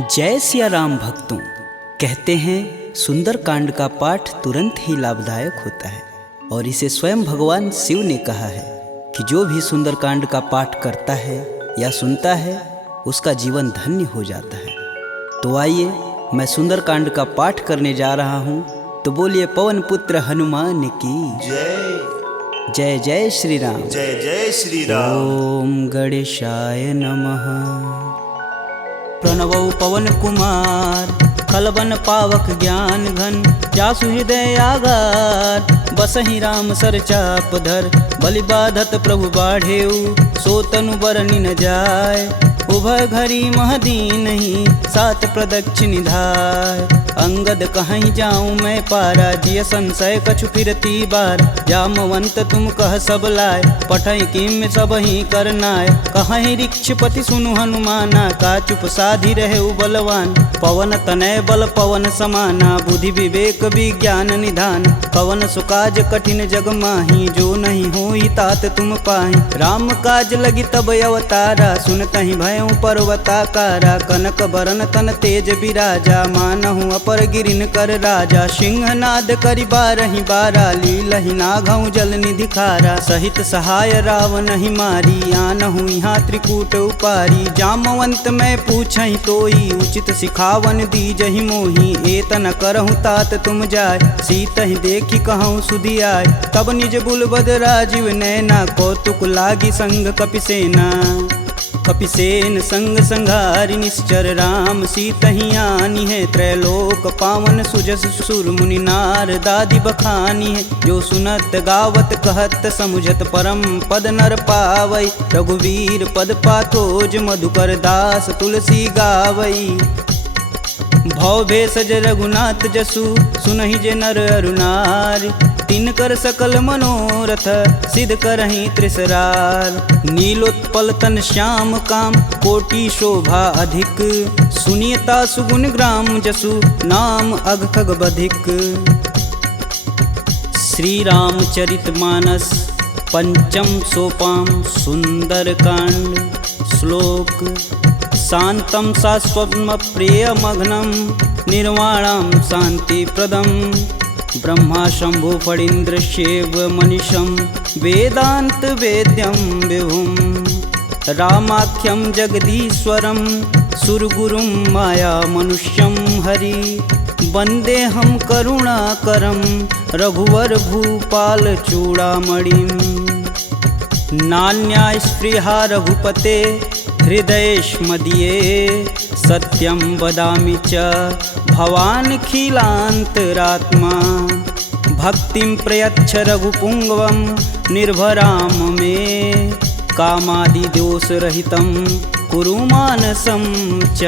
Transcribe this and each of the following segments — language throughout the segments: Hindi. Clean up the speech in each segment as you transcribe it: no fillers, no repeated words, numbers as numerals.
जय सिया राम भक्तों। कहते हैं सुंदरकांड का पाठ तुरंत ही लाभदायक होता है और इसे स्वयं भगवान शिव ने कहा है कि जो भी सुंदरकांड का पाठ करता है या सुनता है उसका जीवन धन्य हो जाता है। तो आइए मैं सुंदरकांड का पाठ करने जा रहा हूँ, तो बोलिए पवन पुत्र हनुमान की जय जय। जय श्री राम। जय जय श्री राम। ओम गणेशाय नमः। प्रणवौ पवन कुमार खलबन पावक ज्ञान घन, जासु हृदय आगार बसहि राम सर चाप धर। बलि बाधत प्रभु बाढ़ेऊ, सो तनु बरनि न जाय। उभय घरी महदीनहि, सात प्रदक्षिण धाय। अंगद कहीं जाऊं मैं पारा, जिय संशय कछु फिरती बार। जामवंत तुम कह सब लाय, पठई किम सब ही करनाय। कहीं ऋक्षपति सुनु हनुमाना, का चुप साधि रहे बलवान। पवन तनय बल पवन समाना, बुद्धि विवेक विज्ञान निधान। पवन सुकाज कठिन जग माही, जो नहीं होई तात तुम पाही। राम काज लगी तब अवतारा, सुनतहि भयउ पर्वताकारा। कनक बरन तन तेज बिराजा, मानहु अपर गिरिन कर राजा। सिंहनाद करि बारहि बारा, लीलहि नाघउ जल निधि खारा। सहित सहाय रावण ही मारी, आनहु यहाँ त्रिकूट उपारी। जामवंत मैं पूछहि तोई, उचित सिखावन दीजहि मोहि। एतन करहु तात तुम जाय, सीतहि देखि कहूँ सुधि आय। तब निज बुलबद राजीव नैना, कौतुक लागी संग कपिसेना। कपिसेन संग संघारि निश्चर, राम सीतहि आनी है। त्रैलोक पावन सुजस सुर मुनि नार दादि बखानी है। जो सुनत गावत कहत समुझत, परम पद नर पावई। रघुवीर पद पाथोज, मधुकर दास तुलसी गावई। भव भेषज रघुनाथ जसु, सुनहि जे नर अरुनार। तिनकर सकल मनोरथ, सिद्ध करहि त्रिसरार। नीलोत्पल तन श्याम काम, कोटि शोभा अधिक। सुनियता सुगुण ग्राम जसु, नाम अघ खग बधिक। श्री रामचरित मानस पंचम सोपान सुंदरकांड। श्लोक शांतं शाश्वतं प्रियमघ्नं, निर्वाणं शांतिप्रदं। ब्रह्मा शंभु फणीन्द्रस्यैव मनीषं, वेदांत वेद्यं विभुं। रामाख्यं जगदीश्वरं, सुरगुरुं माया मनुष्यं हरि। वन्देऽहं करुणाकरं, रघुवर भूपाल चूड़ामणिं। नान्या स्पृहा रघुपते, हृदयेष्मदीये। सत्यं वदामि च भवानखिलान्तरात्मा। भक्तिं प्रयच्छ रघुपुङ्गवं, निर्भराम मे। कामादिदोषरहितं कुरु मानसं च।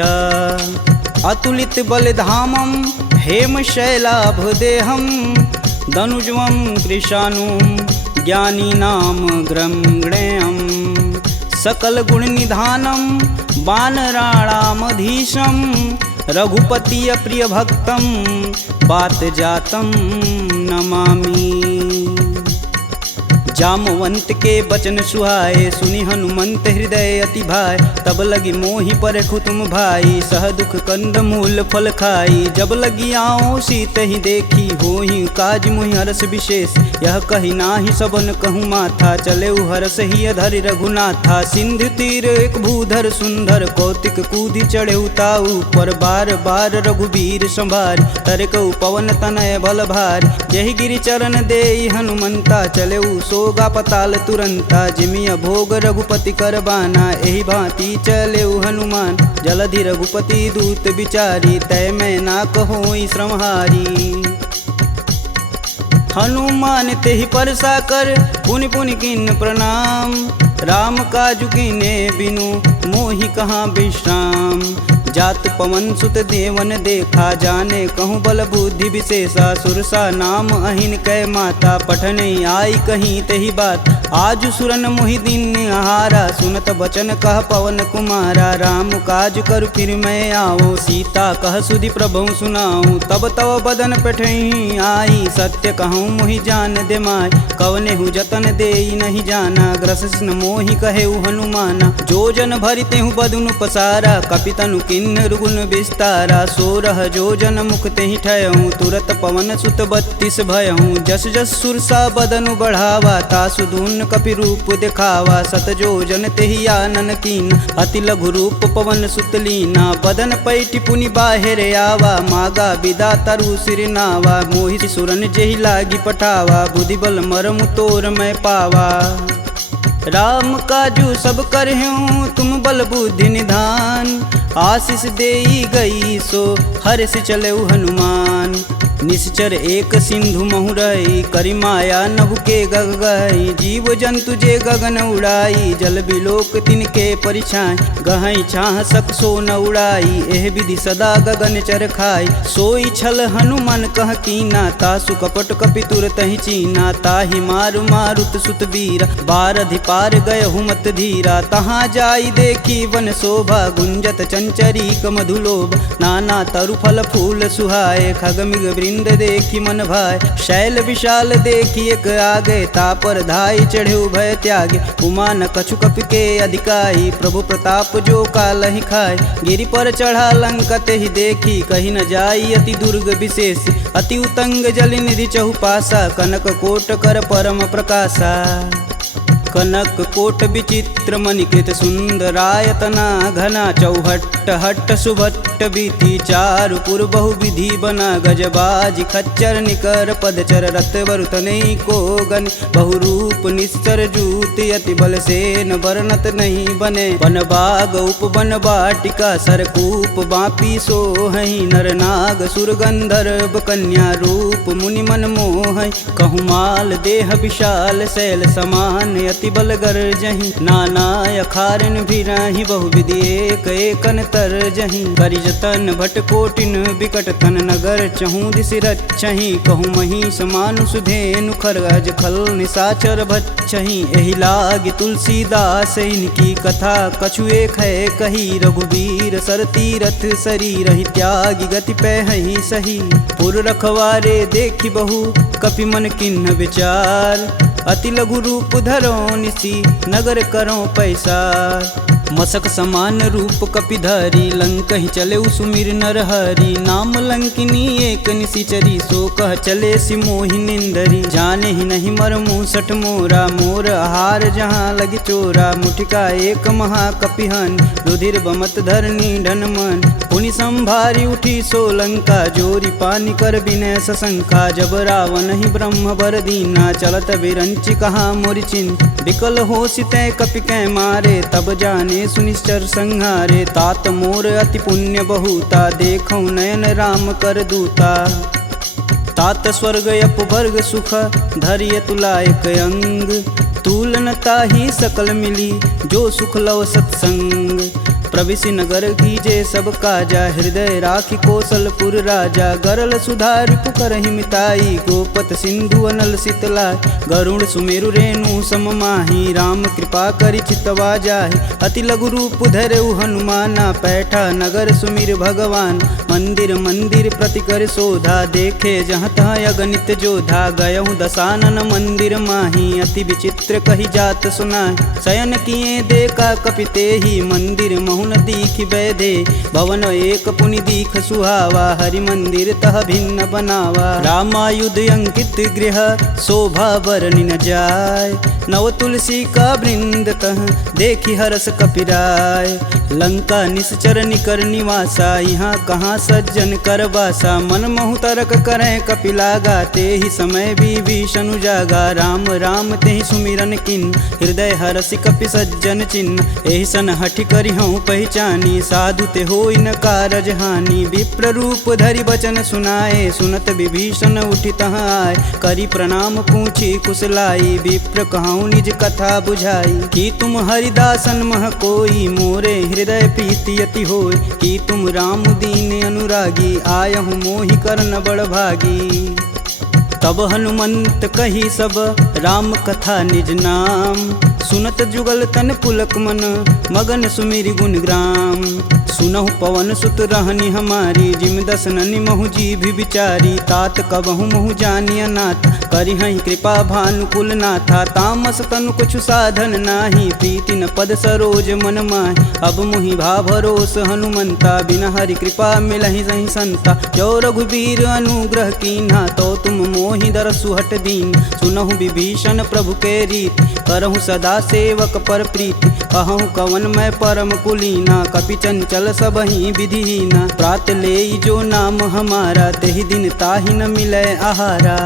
अतुलित बलधामं, हेमशैलाभदेहं। दनुजवं कृशानुं, ज्ञानीनां ग्रंगणेयम्। सकल गुण निधानं, वानराणामधीशं। रघुपति प्रिय भक्तं, बात जातं नमामि। जामवंत के बचन सुहाए, सुनि हनुमंत हृदय अति भाय। तब लगी मोहि परखु तुम भाई, सह दुख कंद मूल फल खाई। जब लगी आओ सीत ही देखी, होहि काज मुहि हरस विशेष। यह कही नाही सबन कहूँ माथा, चले हरस ही अधरि रघुनाथा। सिंधु तीर एक भूधर सुंदर, कौतिक कूदि चढ़े ताऊ पर। बार बार रघुबीर संभार, तरकऊ पवन तनय बल भार। यही गिरि चरण देई हनुमंता, चले सोगा पताल तुरंता। जिमिया भोग रघुपति करबाना, एहि भांति चले हनुमान। जलधि रघुपति दूत बिचारी, तय मैं ना कहोई श्रमहारी। हनुमान तेहि परसा कर, पुनि पुनि किन प्रणाम। राम काजु कीने बिनु, मोहि कहाँ विश्राम। जात पवन सुत देवन देखा, जाने कहूँ बल बुद्धि विशेषा। सुरसा नाम अहिन कै माता, पठन आई कहीं तही बात। आज सुरन मोहि दिन आहारा, सुनत बचन कह पवन कुमारा। राम काज कर फिर मैं आओ, सीता कह सुधि प्रभु सुनाऊं। तब तव बदन पठई आई, सत्य कहूँ मोहि जान दे माय। कवने हु जतन देई नहीं जाना, ग्रसिन मोहि कहे हनुमाना। जो जन भरिते हूँ बदनु पसारा, कपितनु किन किन्नर गुण विस्तारा 16 जोजन मुख तेहि ठयहूँ तुरत पवन सुत 32 भयहूँ जस जस सुरसा बदनु बढ़ावा तासु दून कपि रूप दिखावा 7 जोजन तेहि आनन कीन अति लघु रूप पवन सुत लीना बदन पैठि पुनि बाहिर आवा मागा विदा तरु सिर नावा मोहि सुरन जेहि लागी पठावा बुद्धि बल मरमु तोर मैं पावा राम काजू सब करहूँ तुम बल बुद्धि निधान आशीष देई गई सो हर्ष चलऊ हनुमान निश्चर एक सिंधु महुरई करि माया नभु के गग गई जीव जंतु जे गगन उड़ाई जल बिलोक तिनके परिछाई गहई छाह सक सो न उड़ाई एह विधि सदा गगन चर खाई सोई छल हनुमान कह कीना तासु कपट कपि तुरत ही चीना ताहि मारु मारुत सुत वीर बारधि पार गय हुमत धीरा तहाँ जाई देखी वन शोभा गुंजत चंचरी मधुलोभ नाना तरु फल फूल सुहाए खगमिग वृंद देखी मन भाय शैल विशाल देखी एक आगे तापर धाई चढ़े भय त्यागे उमा न कछु कपि के अधिकाई प्रभु प्रताप जो कालहि खाए गिरि पर चढ़ा लंका तेहि देखी कहीं न जाई अति दुर्ग विशेष अति उतंग जल निधि चहुपासा कनक कोट कर परम प्रकाशा कनक कोट विचित्र मणिकृत सुंदरायतना घना चौहट्ट हट्ट सुभट्ट बीती चारु पुर बहु विधि बना गजबाजी खच्चर निकर पदचर रथ वरुतने को गन बहुरूप निश्चर जूत अति बल सेन वर्णत नहीं बने वन बाग उप वन बाटिका सरकूप बापी सोहहि नर नाग सुर गंधर्व कन्या रूप मुनि मन मोह कहु माल देह विशाल शैल समान अति बल गर्जहि नाना अखारन भिराहि बहुविधि एक एकन तरजहि करि जतन भट कोटिन विकट तन नगर चहु दिस रचहि कहु महिष मानुष धेनु खरगज खल निशाचर भच्छहि एहि लागी तुलसीदास इनकी कथा कछु एक है कही रघुवीर सर तीरथ शरीर ही त्यागी गति पैहि सही पुर रखवारे देखी बहु कपि मन किन्ह विचार अति लघु रूप धरो निसी नगर करो पैसार मसक समान रूप कपिधरी लंक ही चले सुमिर नर हरि नाम लंकिनी एक निशिचरी सो कह चले सिमोहि निंदरी जाने ही नहीं मर मूसठ मोरा मोर आहार जहाँ लगी चोरा मुठिका एक महाकपिहन रुधिर बमत धरनी ढन मन पुनि संभारी उठी सो लंका जोरी पानी कर विनय सशंका जब रावण ही ब्रह्म बर दीना चलत विरंचि कहा मोरि चिन्ह विकल हो सितै कपि कै मारे तब जाने सुनिश्चर संहारे तात मोर अति पुण्य बहुता देखौ नयन राम कर दूता तात स्वर्ग अपवर्ग सुख धैर्य तुलायक अंग तुलन ताहि सकल मिली जो सुख लव सत्संग प्रविशि नगर कीजे सब काजा हृदय राखि कौशलपुर राजा गरल सुधार पुकरहि मिताई गोपत सिंधु अनल शीतलाय गरुड़ सुमेरु रेणु सम माही राम कृपा करि चितवा जाहि अति लघु रूप धरऊ हनुमाना पैठा नगर सुमिर भगवान मंदिर मंदिर प्रति कर शोधा देखे जहाँ तहाँ अगणित जोधा गयहु दशानन मंदिर माही अति विचित्र कही जात सुनाय शयन किए देखा कपिते ही मंदिर महुन दीख बैदे भवन एक पुनि दीख सुहावा हरि मंदिर तह भिन्न बनावा रामायुध अंकित गृह शोभा बरनि न जाय नव तुलसी का वृंद तह देखी हरस कपिराय लंका निश्चर निकर निवासा यहाँ कहाँ सज्जन कर बासा मन महु तरक करें कपिलागा ते ही समय विभीषण जागा राम राम ते ही सुमिरन किन हृदय हरसि कपि सज्जन चिन्ह एहि सन हठि करि हूँ पहचानी साधु ते होई न कारज हानि विप्र रूप धरि बचन सुनाए सुनत विभीषण उठि तहाँ आए करि प्रणाम पूछी कुशलाई विप्र कहूँ निज कथा बुझाई कि तुम हरिदासन मह कोई मोरे हृदय प्रीति अति होय कि तुम राम दीन अनुरागी आयहु मोहि करन बड़ भागी तब हनुमंत कही सब राम कथा निज नाम सुनत जुगल तन पुलक मन मगन सुमिरि गुण ग्राम। सुनहु पवन सुत रहनी हमारी जिम दसननि महु जीभ विचारी। तात कबहु महु जानी अनाथ करिहहि कृपा भानुकुल नाथा। तामस तनु कुछु साधन नाही प्रीति न पद सरोज मन माहि। अब मुहि भा भरोस हनुमंता बिना हरि कृपा मिलहि सहि संता। जो रघुबीर अनुग्रह कीन्हा तो तुम मोहि दरसु हट दीन। सुनहु विभीषण प्रभु के रीति करहु सदा सेवक पर प्रीति। कहूँ कवन मैं परम कुलीना कपि चंचल सबहि विधिहीना। प्रात लेई जो नाम हमारा तेहि दिन ताहि न मिलै आहारा।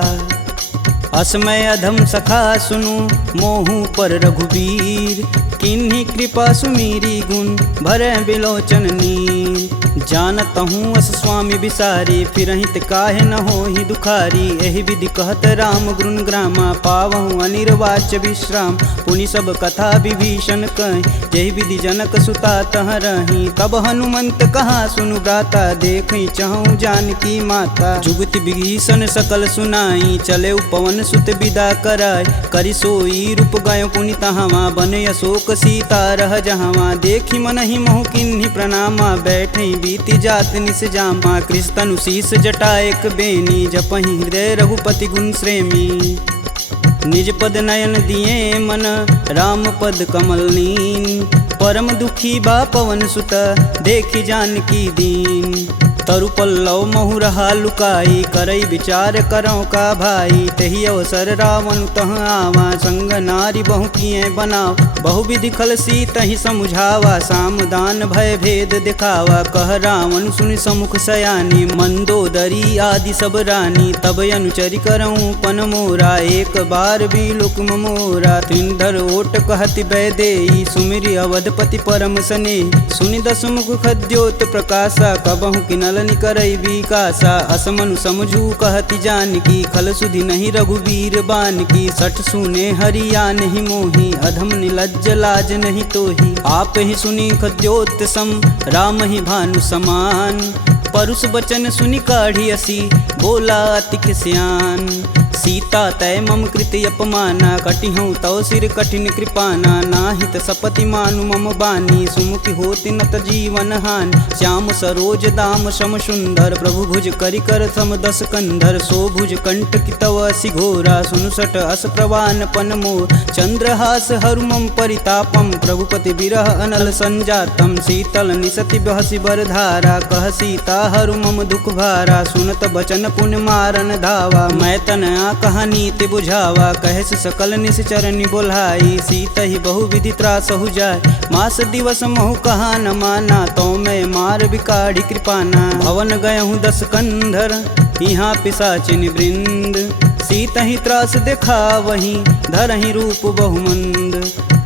असमय अधम सखा सुनु मोहु पर रघुबीर। किन्हीं कृपा सुमीरी गुण भरै बिलोचन नीर। जानत हूँ अस स्वामी बिसारी फिरहित काहे न होहि दुखारी। एहि विधि कहत राम गुण ग्रामा पावहु अनिर्वाच्य विश्राम। पुनि सब कथा विभीषण कहि जेहि विधि जनक सुता तह रही। तब हनुमंत कहा सुनु भ्राता देखहि चहु जानकी माता। जुगति विभीषण सकल सुनाई चले पवन सुत विदा कराय। करि सोई रूप गयो पुनि तहावा बन अशोक सीता रह जहावा। देखि मनहि महु किन्हि प्रणामा बैठे बीति जात निस जामा। कृष्ण शीस जटा एक बेनी जपहि हृदय रघुपति गुण श्रेमी। निज पद नयन दिए मन राम पद कमल नीन। परम दुखी बा पवन सुत देखि जानकी दीन। तरु पल्लव महु रहा लुकाई करई विचार करौ का भाई। तही अवसर रावण तह आवा संग नारी बहु किए बनाव। बहु विधि खल सी तही समुझावा साम दान भय भेद दिखावा। कह रावण सुनि समुख सयानी मंदोदरी आदि सब रानी। तब अनुचरि करऊँ पन मोरा एक बार भी लुक मोरा। त्रिंधर ओट कहति बैदेई सुमिरि अवधपति परम स्नेही। सुनि दस मुख खद्योत प्रकाशा कबहु किनल निकरई विकासा। असमनु समझू कहति जानकी खल सुधि नहीं रघुबीर बानकी। सठ सुने हरिया नहीं मोही अधम निलज्ज लाज नहीं तोही। आप ही सुनी खद्योत सम राम ही भानु समान। परुष बचन सुनि काढ़ी असी बोला अति खिसियान। सीता तय मम कृति अपमाना कटिहूँ तव सिर कठिन कृपाना। नाहित सपति मानु मम बानी सुमुखी होति नत जीवन हानि। श्याम सरोज दाम सम सुंदर प्रभु भुज करि कर सम दस कंधर। सो भुज कंठ की तव असि घोरा सुनुसट अस प्रवान पन मोर। चंद्रहास हरु मम परितापम प्रभुपति बिरह अनल संजातम। शीतल निसति बहसि बरधारा कह सीता हरु मम दुख भारा। सुनत बचन पुण्य मारन धावा मैं तन कहानी ते बुझावा। कहस सकल निश्चरनि बोलाई सीता ही बहु विधि त्रास हो जाय। मास दिवस महु कहा न माना तो मैं मार बिकाढ़ी कृपाना। भवन गयहूँ दस कंधर यहाँ पिशाचिन वृंद। सीता ही त्रास देखा वहीं धरहि रूप बहुमंद।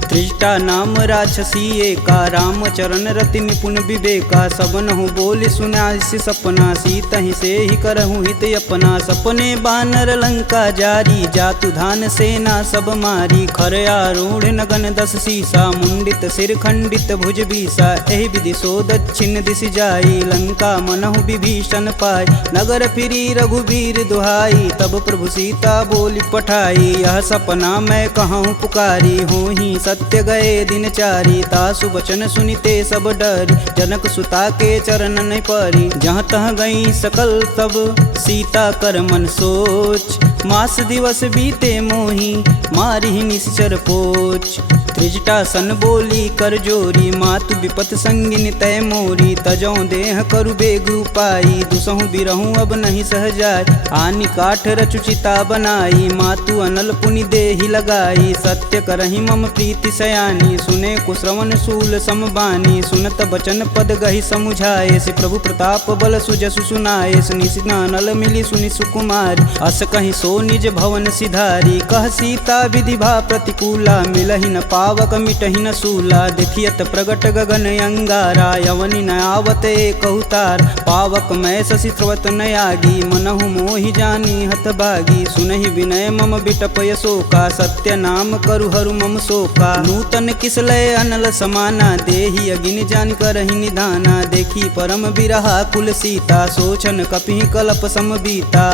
त्रिजटा नाम राक्षसी एका राम चरण रति निपुण विवेका। सबनहु बोली सुनासि सपना सीता ही से ही करहु हित अपना। सपने बानर लंका जारी जातु धान सेना सब मारी। खर आरूढ़ नगन दस सीसा मुंडित सिर खंडित भुज बीसा। एहि विधि सो दक्षिण दिश जाई लंका मनहु विभीषण पाई। नगर फिरी रघुबीर दुहाई तब प्रभु सीता बोली पठाई। यह सपना मैं कहूँ पुकारी होहि सत्य गए दिन चारी। तासु बचन सुनिते सब डरी जनक सुता के चरण नहीं परी। जहाँ तह गई सकल तब सीता कर मन सोच। मास दिवस बीते मोही मारी निश्चर पोच। त्रिजटा सन बोली कर जोरी मातु विपत संगिन तय मोरी। तजौ देह करु बेग उपाई दुसहु बिरहूँ अब नहीं सह जाय। आनि काठ रचुचिता बनाई मातु अनल पुनि देहि लगाई। सत्य करहि मम प्रीति सयानी सुने कुश्रवण शूल समबानी। सुनत बचन पद गहि समुझाए से प्रभु प्रताप बल सुजसु सुनाए। निशिना नल मिली सुनि सुकुमारी अस कहि सो निज भवन सिधारी। कह सीता विधि भा प्रतिकूला मिलहि न पावक मिटहि न सूला। देखियत प्रगट गगन अंगारा यवनि न आवत एक अवतार। पावक मैं शशि स्रवत न आगी मनहु मोहि जानी हत भागी। सुनहि विनय मम बिटप यशोका सत्य नाम करु हरु मम शोका। नूतन किसलय अनल समाना देहि अगिन जान करहि निधाना। देखी परम बिरहा कुल सीता सोचन कपि कलप सम बीता।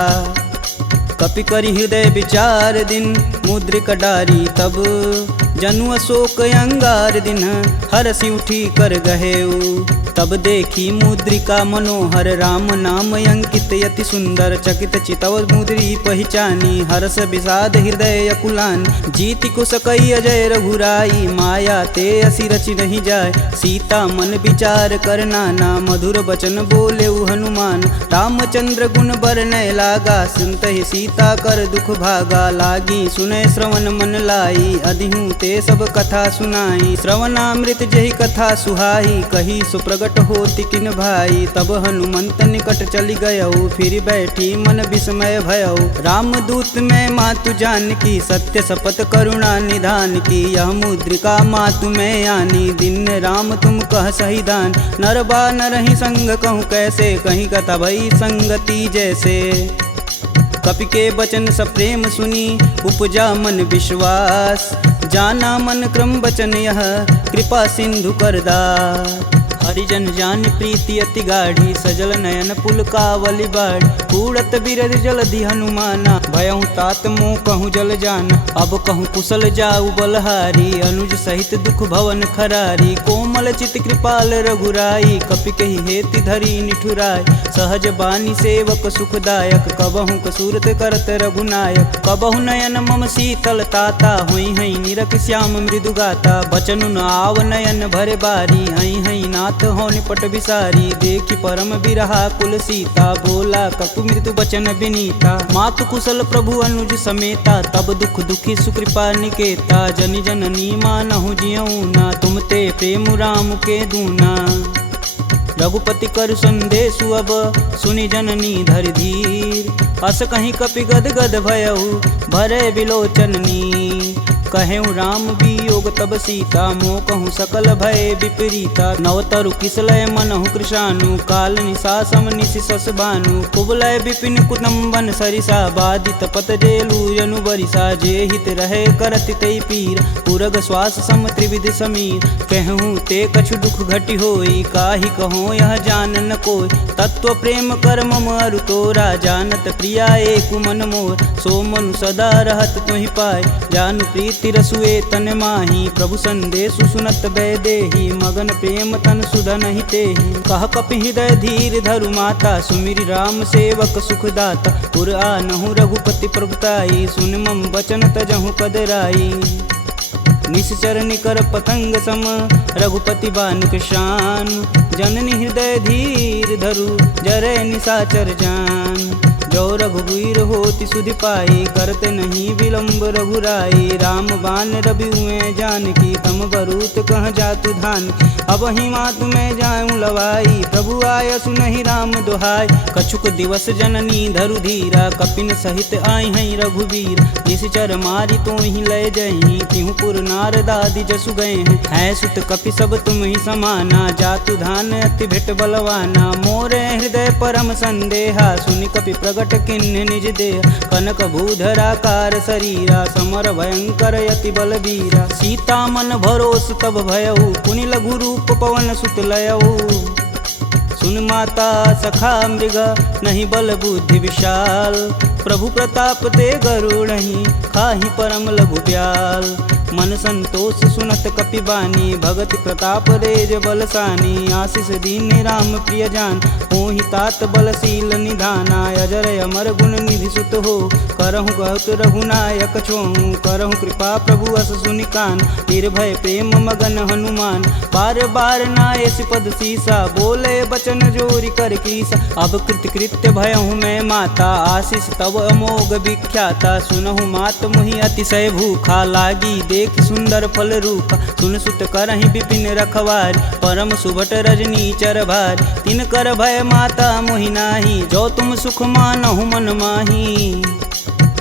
कपि करि हृदय विचार दिन मुद्रिक डारी तब जनु अशोक अंगार दिन हरसि उठी कर गहेऊ। तब देखी मुद्रिका मनोहर राम नाम अंकित यति सुंदर। चकित चितव मुद्री पहचानी हर्ष विषाद हृदय अकुलान। जीति कुश कई अजय रघुराई माया ते असी रचि नहीं जाय। सीता मन विचार कर नाना मधुर वचन बोले हनुमान। रामचंद्र गुण बरनय लागा सुनत ही सीता कर दुख भागा। लागी सुनय श्रवण मन लाई अधिहूँ ते सब कथा सुनाई। श्रवणामृत जही कथा सुहाई कही सुप्रगट होति किन भाई। तब हनुमंत निकट चली गयऊ फिर बैठी मन विस्मय भयऊ। रामदूत में मातु जानकी सत्य शपथ करुणा निधान की। यह मुद्रिका मातु में आनी दिन राम तुम कह सही दान। नरबा नरहि संग कहूँ कैसे कहीं कथा भई संगति जैसे। कपि के वचन सप्रेम सुनी उपजा मन विश्वास। जाना मन क्रम वचन यह कृपा सिंधु करदार। हरिजन जान प्रीति अति गाढ़ी सजल नयन पुलकावली बाढ़। कूड़त बिरद जलधि हनुमाना भयहु तात मोह कहूँ जल जाना। अब कहूँ कुशल जाऊ बलहारी अनुज सहित दुख भवन खरारी। कोमल चित कृपाल रघुराई कपि कहि हेति धरी निठुराय। सहज बानी सेवक सुखदायक कबहु कसूरत करत रघुनायक। कबहु नयन मम शीतल ताता हुई हई निरख श्याम मृदु गाता। बचनु न आव नयन भरे बारी हई हई नाथ हो निपट विसारी। देखी परम बिरहा कुल सीता बोला कपु मृदु बचन विनीता। मातु कुशल प्रभु अनुज समेता तब दुख दुखी सुकृपा निकेता। जनि जननी मानहु जियऊ ना तुम ते प्रेम राम के दूना। रघुपति कर संदेशु अब सुनि जननी धरि धीर। अस कहीं कपि गद गद भयऊ भरे विलोचन नीर। कहेऊ राम वियोग तब सीता मोह कहूँ सकल भय विपरीता। नवतरु किसलय मनहु कृशानु काल निशा सम निशिशस भानु। कुबलय विपिन कुटुम्बन सरिसा बाधित पत जेलु जनु बरिसा। जे हित रहे करति तै पीर पुरग श्वास सम त्रिविध समीर। कहूँ ते कछु दुख घटि होई काहि कहो यह जान न कोई। तत्व प्रेम कर मम अरु तोरा जानत प्रिया एक मन मोर। सो मनु सदा रहत तुहि पाय जानु प्रीति रसुए तन माही। प्रभु संदेशु सुनत बैदेही मगन प्रेम तन सुधन ही तेहि। कह कपि हृदय धीर धरु माता सुमिरि राम सेवक सुखदाता। पुर आनहु रघुपति प्रभुताई सुन मम वचन तजहु कदराई। निश्चर निकर पतंग सम रघुपति बान कृशान। जननी हृदय धीर धरु जरै निशाचर जान। जो रघुवीर होति सुधि पाई करते नहीं विलम्ब रघुराई। राम बान रवि हुए जानकी तम बरूत कह जातु धान। अब ही मातु में जाऊँ लवाई प्रभु आय सुनहि राम दुहाई। कछुक दिवस जननी धरु धीरा कपिन सहित आई हैं रघुवीर। निश्चर मारी तो ही लय जही तिहु पुर नारदादि जसु गए हैं। है सुत कपि सब तुम ही समाना जातु धान अति भेट बलवाना। मोरे हृदय परम संदेहा सुनि कपि प्रगट किन्ह निज देह। कनक भूधराकार शरीरा समर भयंकर यति बलबीरा। सीता मन भरोस तब भयऊ पुनि लघु रूप पवन सुत लयऊ। सुन माता सखा मृग नहीं बल बुद्धि विशाल। प्रभु प्रताप ते गरुड़हि खाहि परम लघु ब्याल। मन संतोष सुनत कपि बानी भगति प्रताप रेज बलसानी। आशीष दीन राम प्रिय जान होहि तात बलशील निधाना। अजर अमर गुण निधि सुत हो करहु कहत रघुनायक छोहु। करहु कृपा प्रभु अस सुनि कान निर्भय प्रेम मगन हनुमान। बार बार नायस पद सीसा बोले बचन जोरि कर कीसा। अब कृत्य भयहु मैं माता आशीष तब अमोघ विख्याता। सुनहु मात मुहि अतिशय भूखा लागी देख सुंदर फल रूपा। सुन सुत करहि विपिन रखवारी परम सुभट रजनी चर भारी। तिन कर भय माता मोहि नाही जो तुम सुख मानहु मन माही।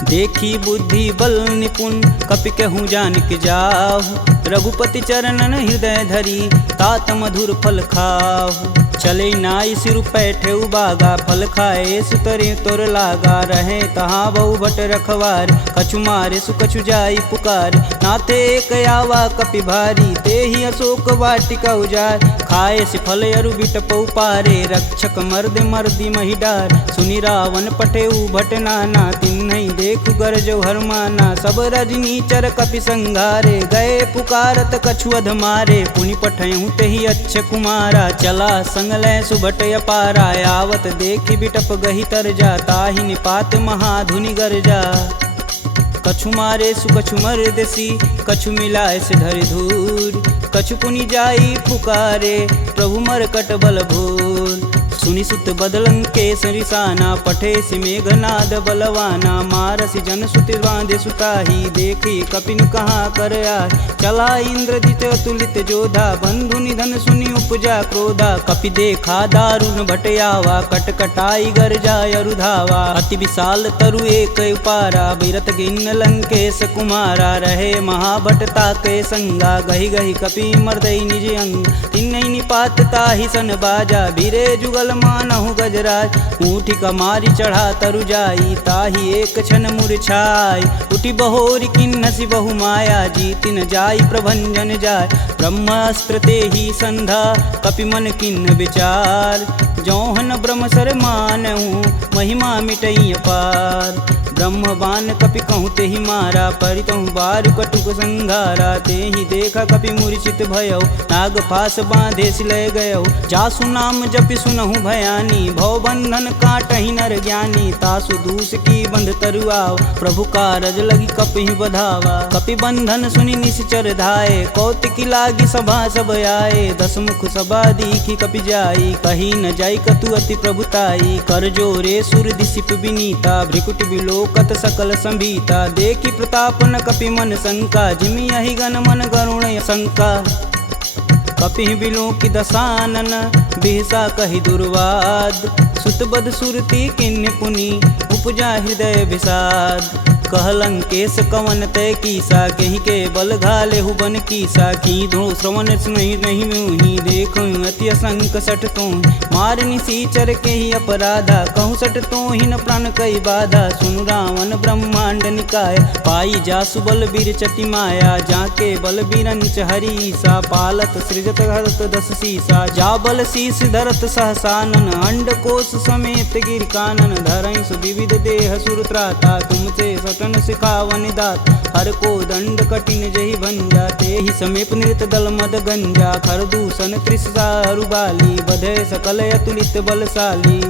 देखी बुद्धि बल निपुण कपि कहूँ जानिक जाहु। रघुपति चरणन हृदय धरी तात मधुर फल खाहु। चले नाई सिर पैठे उबागा फल खाए सुतरे तोर लागा। रहे तहाँ बहु भट रखवार कछु मारे सुकछु जाई पुकार। नाथे एक आवा कपि भारी ते ही अशोक वाटिका उजार। खाए से फल अरु बिटपौ पारे रक्षक मर्द मर्दी महिडार। सुनि रावण पठे भट नाना तिन्हि देखु गरजौ हरमाना। सब रजनी चर कपि संघारे, गए पुकारत कछु अध मारे। पुनि पठयहु तेहि अच्छ कुमारा, चला संग लय सुभट अपारा। आवत देखि बिटप गही तरजा, ताहि निपात महाधुनि गरजा। कछु मारे सु कछु मर्दसी, कछु मिलाए से धरि धूर। कछु पुनि जाई पुकारे, प्रभु मरकट बल भूर। सुनि सुत बदलं के सरिसाना, पठे सि मेघनाद बलवाना। मारसि जन सुति बांधे सुताही, देखी कपिन कहाँ कर आए। चला इंद्रजित अतुलित जोधा, बंधु निधन सुनि उपजा क्रोधा। कपि देखा दारुण भटयावा, कटकटाई गरजा अरुधावा। अति विशाल तरु एक उपारा, बिरत गिन्न लंकेश कुमारा। रहे महाभटता के संगा, गही गही कपि मर्दई निज अंग। तिन्नई निपात ताहि सन बाजा, बीरे जुगल मानहु गजराज। ऊँठी कमारी चढ़ा तरु जाई, ताहि एक क्षण मूर्छाई। उठी बहोरी किन्नसी बहु माया, जीतिन जाई प्रभंजन जाय। ब्रह्मास्त्र तेहि संधा, कपि मन किन्न विचार। जौहन ब्रह्म सर मानहु, महिमा मिटई अपार। ब्रह्म बान कपि कहूँ तेहि मारा, परितहु बारु कटुक संघारा। तेहि देखा कपि मूर्छित भयौ, नाग फास बांधे सिलय गयौ। जासु नाम जपि सुनहु भयानी, भव बंधन काटहि नर ज्ञानी। तासु दूस की बंध तरुआव, प्रभु कारज लगी कपि बधावा। कपि बंधन सुनि निश्चर धाये, कौतिकी लागी सभा सब आए। दस मुख सभा दीखी कपि जाई, कही न जाई कतु अति प्रभुताई। कर जोरे सुर दिसिप विनीता, भ्रिकुट बिलोकत सकल संभीता। देखी प्रताप न कपि मन शंका, जिमि यही गण मन गरुण शंका। कपि बिलोकि दसानन, बिहसा कहि दुर्वाद। सुतबद सुरती किन्य पुनि, उपजा हृदय विषाद। कहलंकेश कवन तय कीसा, कहीं के बल घाले हुबन कीसा। की धो श्रवण नहीं नहीं मुहि, देखो अति असंक सठ तो। मार निसीचर के ही अपराधा, कहूँ सठ तो ही न प्राण कई बाधा। सुनु रावण ब्रह्मांड निकाय, पाई जासु बल बीर चटी माया। जाके बल बीरंच हरीसा, पालत सृजत हरत दस सीसा। जा बल शीस धरत सहसानन, अंड कोश समेत गिर कानन। धरई सुविविध देह सुरत्राता, तुमसे सटन सिखावन दात। हर को दंड कठिन जही भंजा, तेहि समीप नृत दल मद गंजा। खर दूषण त्रिषा अरुबाली, बधे सकल अतुलित बलशाली।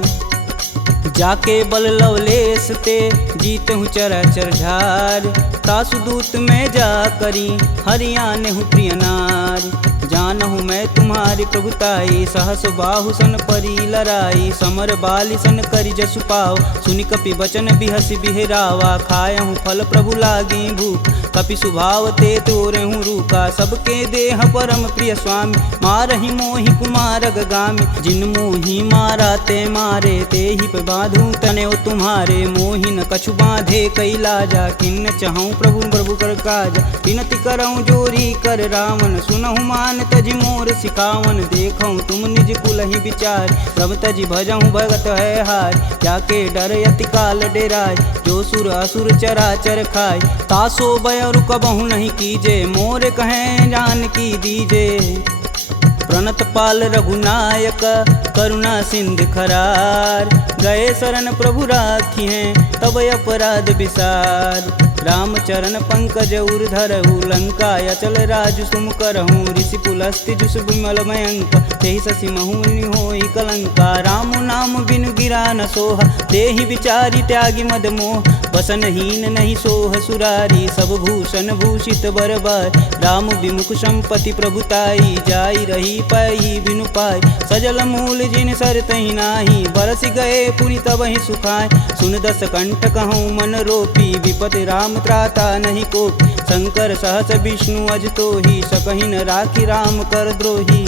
जाके बल लवलेश ते, जीतहु चराचर झार। तासु दूत में जा करी, हरियाणहु प्रिय नार। जानहु मैं तुम्हारी प्रभुताई, सहस बाहु सन परी लराई। समर बाली सन करि जसु पाव, सुनि कपि बचन बिहसि बिहरावा। खायहु फल प्रभु लागी भूख, कपि सुभाव ते तोरहु रूखा। सबके देह परम प्रिय स्वामी, मारहि मोहि कुमार गगामी। जिन मोहि मारा ते मारे, तेहि पे बांधु तनेउ तुम्हारे। मोहि न कछु बांधे कई लाजा, किन्न चहऊँ प्रभु प्रभु कर काज। विनति करऊँ जोरी कर रावण, सुनहु मान तजि मोर सिखावन। देखऊँ तुम निज कुलहि विचार, प्रभ तजि भजऊँ भगत है हार। जाके डर यति काल डेराय, जो सुर असुर चराचर खाय। तासो भय रुकबहु नहीं कीजे, मोर कहें जान की दीजे। प्रणत पाल रघुनायक, करुणा सिंध खरार। गए शरण प्रभु राखी हैं, तब अपराध विसार। रामचरण पंकज उर धरहु, लंका अचल राजु सुम करहूँ। ऋषि पुलस्ति जुस विमल मयंक, तेहि शशि महुनि होई कलंका। राम नाम बिनु गिरा न सोहा, देहि विचारी त्यागी मद मोह। बसनहीन नहीं सोह सुरारी, सब भूषण भूषित बरबार। राम विमुख संपत्ति प्रभुताई, जाई रही पाई बिनु पाई। सजल मूल जिन सर तहि नाही, बरस गए पुनि तबहि सुखाय। सुन दस कंठ कहूँ मन रोपी, विपति राम त्राता नहीं कोपी। शंकर सहस विष्णु अज तोहि, सकहि न राखी राम कर द्रोही।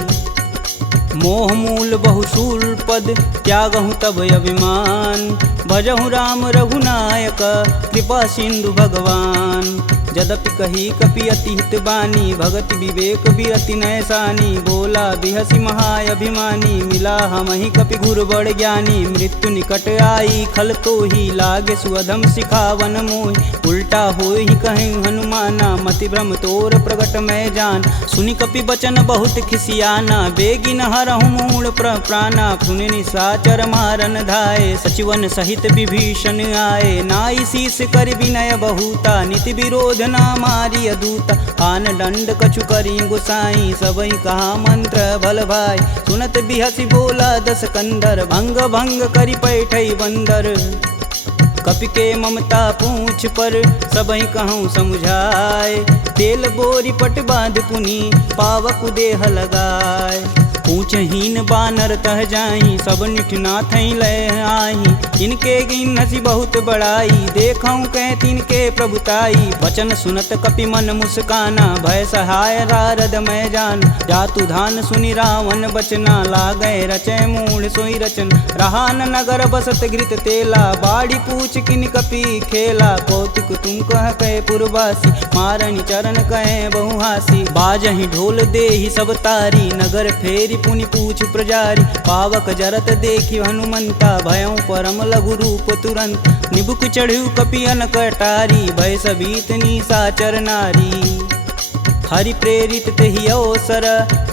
मोह मूल बहुशूल पद, त्यागहु तब अभिमान। भजहु राम रघुनायक, कृपा सिंधु भगवान। यद्यपि कही कपि अति हित बानी, भगति विवेक बिरति नैसानी। बोला बिहसी महाअभिमानी, मिला हमहि कपि गुर बड़ ज्ञानी। मृत्यु निकट आई खल तो ही, लागे सुअधम सिखावन मोहि। उल्टा होई कहीं हनुमाना, मति भ्रम तोर प्रगट मैं जान। सुनि कपि बचन बहुत खिसियाना, बेगिन हरहु मूल प्राणा। पुनि निशाचर मारन धाये, सचिवन सहित विभीषण आए। नाई शीस कर विनय बहुता, नीति विरोध ना मारी अदूता। आन दंड कछु करी गुसाई, सबई कहा मंत्र भल भाई। सुनत बिहसी बोला दस कंदर, भंग भंग करि पैठई बंदर। कपि के ममता पूछ पर, सबई कहूँ समझाए। तेल बोरी पट बांध पुनि, पावक देह लगाए। पूछहीन बानर तह जाही, सब निठना थई लय आही। इनके गिन हसी बहुत बड़ाई, देखऊँ कह तिनके प्रभुताई। वचन सुनत कपि मन मुस्काना, भय सहाय रारद मैं जान। जातु धान सुनि रावण बचना, लागै रचय मूढ़ सोई रचन। रहा न नगर बसत घृत तेला, बाड़ी पूछ किन कपि खेला। कौतुक तुम कह कहे पुरवासी, मारनि चरण कहे बहुहासी। बाजहि ढोल देहि सब तारी, नगर फेरी पुनि पूछ प्रजारी। पावक जरत देखि हनुमंता, भयं परम लघु रूप तुरंत। निबुक चढ़ु कपि अनक अटारी, भय सबीत निशाचर नारी। हरि प्रेरित तेहि अवसर,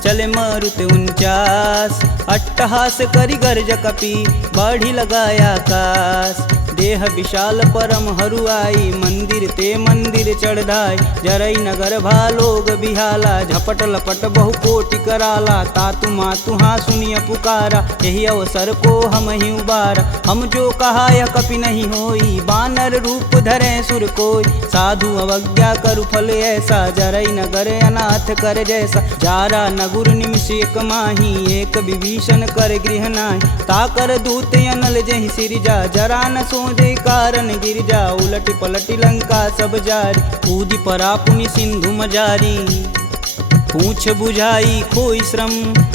चले मारुत 49। अट्टहास करि गर्ज कपि, बाढ़ि लगाया आकाश। देह विशाल परम हरुआई, मंदिर ते मंदिर चढ़ाई। जरई नगर भालोग बिहाला, झपट लपट बहु कोटि कराला। तातु मातु हाँ सुनिय पुकारा, यही अवसर को हम ही उबारा। हम जो कहा यह कपि नहीं होई, बानर रूप धरे सुर कोई। साधु अवज्ञा करु फल ऐसा, जरई नगर अनाथ कर जैसा। जारा नगुर निमिष एक माही, एक विभीषण कर गृह नाहि। ताकर दूत अनल जहि सिरजा, जरा न सोजे कारण गिरजा। उलटि पलटि लंका सब जारी, कूदि परा पुनि सिंधु मजारी। पूछ बुझाई खोई श्रम,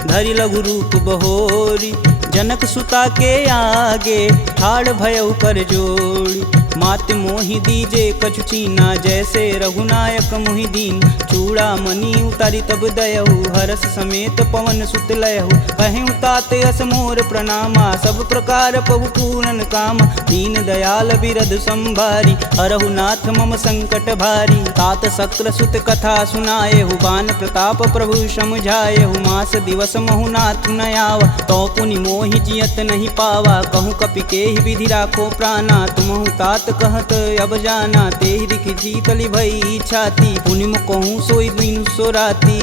धरि लघु रूप बहोरी। जनक सुता के आगे, ठाड़ भयउ कर जोड़ी। मात मोहि दीजे कछु चीना, जैसे रघुनायक मोहि दीन। चूड़ा मणि उतारी तब दयहु, हरस समेत पवन सुत लयहु। कहें तात यस मोर प्रणामा, सब प्रकार प्रभु पूरन काम। दीन दयाल बिरध संभारी, हरहु नाथ मम संकट भारी। तात शक्र सुत कथा सुनाएहु, बान प्रताप प्रभु समझाएहु। मास दिवस महु नाथ न आवा, तो पुनि मोहि जियत नहीं पावा। कहूँ कपि केहि विधि राखो प्राणा, तुमहु तात कहत अब जाना। तेहि दिखि शीतलि भई छाती, पुनि कहूँ सोई दिन सो राती।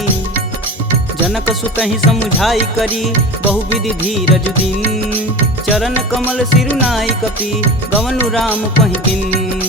जनक सुतहि समुझाई करी, बहुविधि धीरज दिन। चरण कमल सिरुनाई कपि, गवनु राम पहिकिन।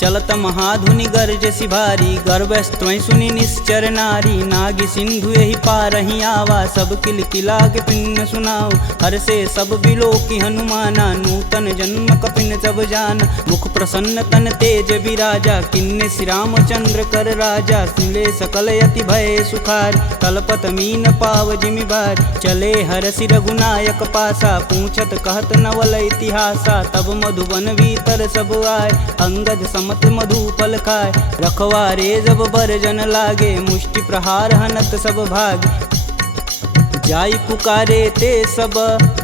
चलत महाधुनि गर्ज सिभारी, गर्भस्त्वं सुनि निश्चर नारी। नागी सिंधु यही पारहि आवा, सब किल किला के पिन सुनाओ। हर से सब बिलोकि हनुमाना, नूतन जन्म कपिन सब जान। मुख प्रसन्न तन तेज विराजा, किन्ने श्री रामचंद्र कर राजा। सुले सकल यति भय सुखार, तलपत मीन पाव जिमि बार। चले हरसि रघुनायक पासा, पूछत कहत नवल इतिहासा। तब मधुबन भीतर सब आए, अंगद मत मधुपल खाए। रखवारे जब बरजन लागे, मुष्टि प्रहार हनत सब भाग। जाई पुकारे ते सब,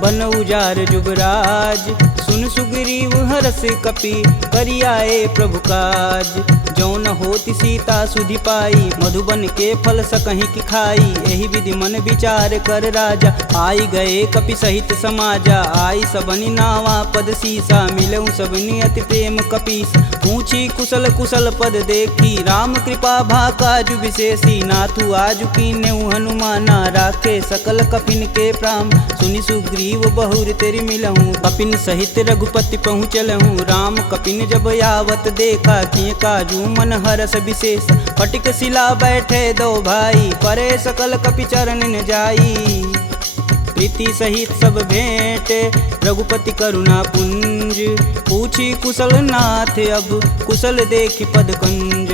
बन उजार जुबराज। सुन सुग्रीव हरस कपि, करियाए प्रभु काज। जौन होति सीता सुधि पाई, मधुबन के फल सकहि की खाई। एहि विधि मन विचार कर राजा, आई गए कपि सहित समाजा। आई सबनि नावा पद सीसा, मिलऊँ सबनि अति प्रेम कपीस। पूछी कुशल कुशल पद देखी, राम कृपा भा काजु विशेषी। नाथु आजु कीन्हु हनुमाना, राखे सकल कपिन के प्राम। सुनि सुग्रीव बहुर तेरि मिलहूँ, कपिन सहित रघुपति पहुँचलहूँ। राम कपिन जब यावत देखा, किए काजू मन हरस विशेष। फटिक शिला बैठे दो भाई, परे सकल कपि चरण न जाई। प्रीति सहित सब भेंट, रघुपति करुणा पुंज। पूछी कुशल नाथ अब कुशल देखि पद कंज।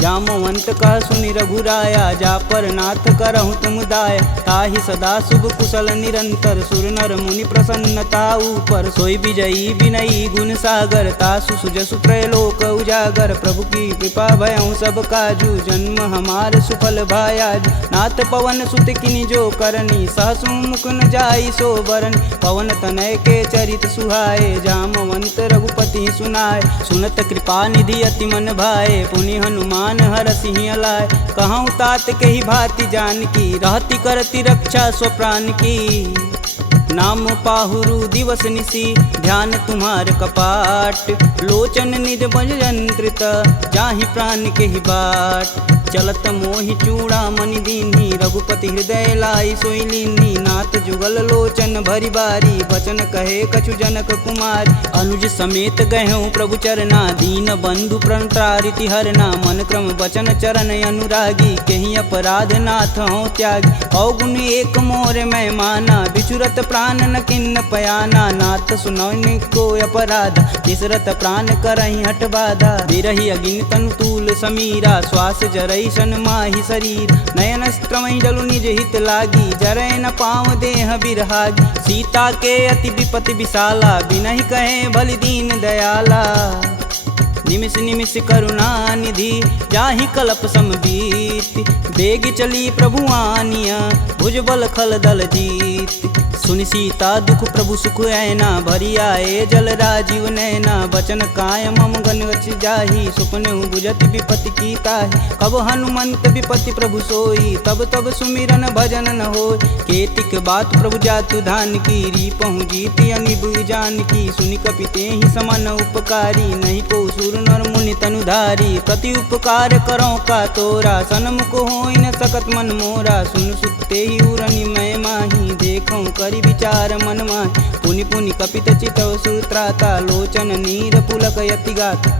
जामवंत कह सुनि रघुराया जा पर नाथ करहु तुम दाया। ताहि सदा शुभ कुशल निरंतर सुर नर मुनि प्रसन्नता ऊपर। सोई विजयी विनयी गुण सागर तासु सुजसु त्रैलोक उजागर। प्रभु की कृपा भयउ सब काजू जन्म हमार सुफल भायाज। नाथ पवन सुत किनि जो करनी सहसु मुख न जाई सो बरन। पवन तनय के चरित सुहाए जामवंत रघुपति सुनाए। सुनत कृपा निधि अति मन भाए पुनि हनुमान हर सिंह लाए। कहूँ तात के ही भांति जान की रहती करती रक्षा स्वप्राण की। नाम पाहुरु दिवस निसी ध्यान तुम्हार कपाट। लोचन निज बज यंत्रित जाहि प्राण के ही बाट। चलत मोहि चूड़ा मनि दीन्ही रघुपति हृदय लाई सोई लीन्ही। नाथ जुगल लोचन भरी बारी बचन कहे कछु जनक कुमार। अनुज समेत गहूँ प्रभु चरना दीन बंधु प्रणतारिति हरना। मन क्रम बचन चरण अनुरागी कहीं अपराध नाथ हो त्यागी। अवगुण एक मोर मैं माना बिचुरत प्राण न किन्न पयाना। नाथ सुनौनि को अपराध निसरत प्राण करहि हठ बाधा। बिरहि अगिन तनु तूल समीरा श्वास जरई सन माहि शरीर। नयन स्त्रमहि जलु निज हित लागी जरै न पाँव देह बिरहागी। सीता के अति विपति विशाला बिनहि कहे बलि दीन दयाला। निमिष निमिष करुणा निधि जाहि कलप समबीत। बेग चली प्रभु आनिया भुजबल खल दल जीत। सुनि सीता दुख प्रभु सुख ऐना भरी आए जल राजीव नैना। बचन काय मम गन गच जाहि सुपने बुझत विपति की ताहि। कब हनुमंत विपति प्रभु सोई तब तब सुमिरन भजन न होय। केतिक बात प्रभु जातु धान की रीपहु जीति अनिब जान की। सुनि कपि तेहि समन उपकारी नहीं को सुर नर मुनि तनुधारी। प्रति उपकार करो का तोरा सनमुख होई न सकत मन मोरा। सुन सुते ही उरनि मैं माही देखऊँ करि विचार मन माहि। पुनि पुनि कपित चितव सुत्राता लोचन नीर पुलक यति गाता।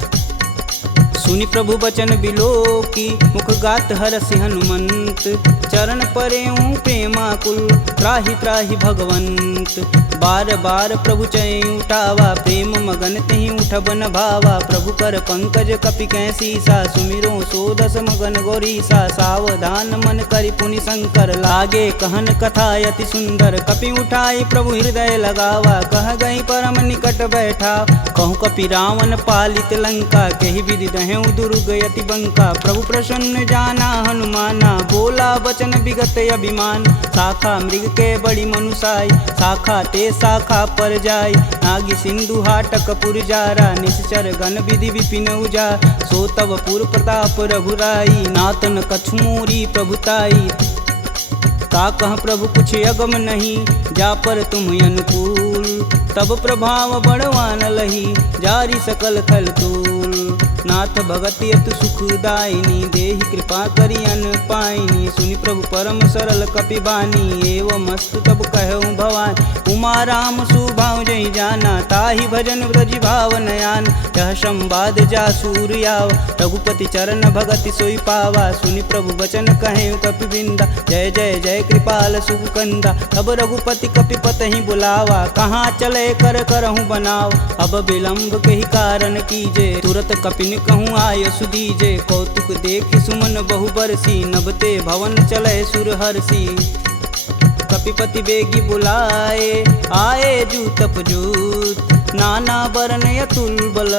सुनि प्रभु बचन बिलोकी मुख गात हरसि हनुमंत। चरण परेऊँ प्रेमाकुल त्राहि त्राहि भगवंत। बार बार प्रभु चै उठावा प्रेम मगन तेहि उठब न भावा। प्रभु कर पंकज कपि कैसीसा सुमिरो सोदस मगन गौरीसा। सावधान मन करि पुनि शंकर लागे कहन कथा अति सुंदर। कपि उठाई प्रभु हृदय लगावा कह गई परम निकट बैठा। कहूँ कपि रावण पालित लंका केहि विधि दहें दुर्ग यति बंका। प्रभु प्रसन्न जाना हनुमाना बोला वचन विगत अभिमान। शाखा मृग के बड़ी मनुसाई शाखा ते शाखा पर जाई। नागी सिंधु हाटक पुर जारा निश्चर गण विधि विपिन उजा। सो तब पुर प्रताप रघुराई नातन कछुमूरी प्रभुताई। का कह प्रभु कुछ अगम नहीं जा पर तुम अनुकूल। तब प्रभाव बड़वान लही जारी सकल खल तूल। नाथ भगति अतु सुखदायिनी देहि कृपा करि अन पाइनी। सुनि प्रभु परम सरल कपि बानी एवं मस्तु तब कहऊँ भवानी। उमा राम सुभाव जहि जाना ताहि भजन ब्रज भाव नयान। यह संवाद जा सूर्याव रघुपति चरण भगति सोई पावा। सुनि प्रभु वचन कहें कपि बिंदा जय जय जय कृपाल सुख कंदा। अब रघुपति कपि पतहि बुलावा कहाँ चले कर करहूँ बनाव। अब विलंब के ही कारण कीजे तुरत कपिन कहूँ आय सुदीजे। कौतुक देख सुमन बहु बरसी नभते भवन चले सुर हर्षि। कपिपति बेगी बुलाए आए जूतप जूत। नाना वर्ण अतुल बल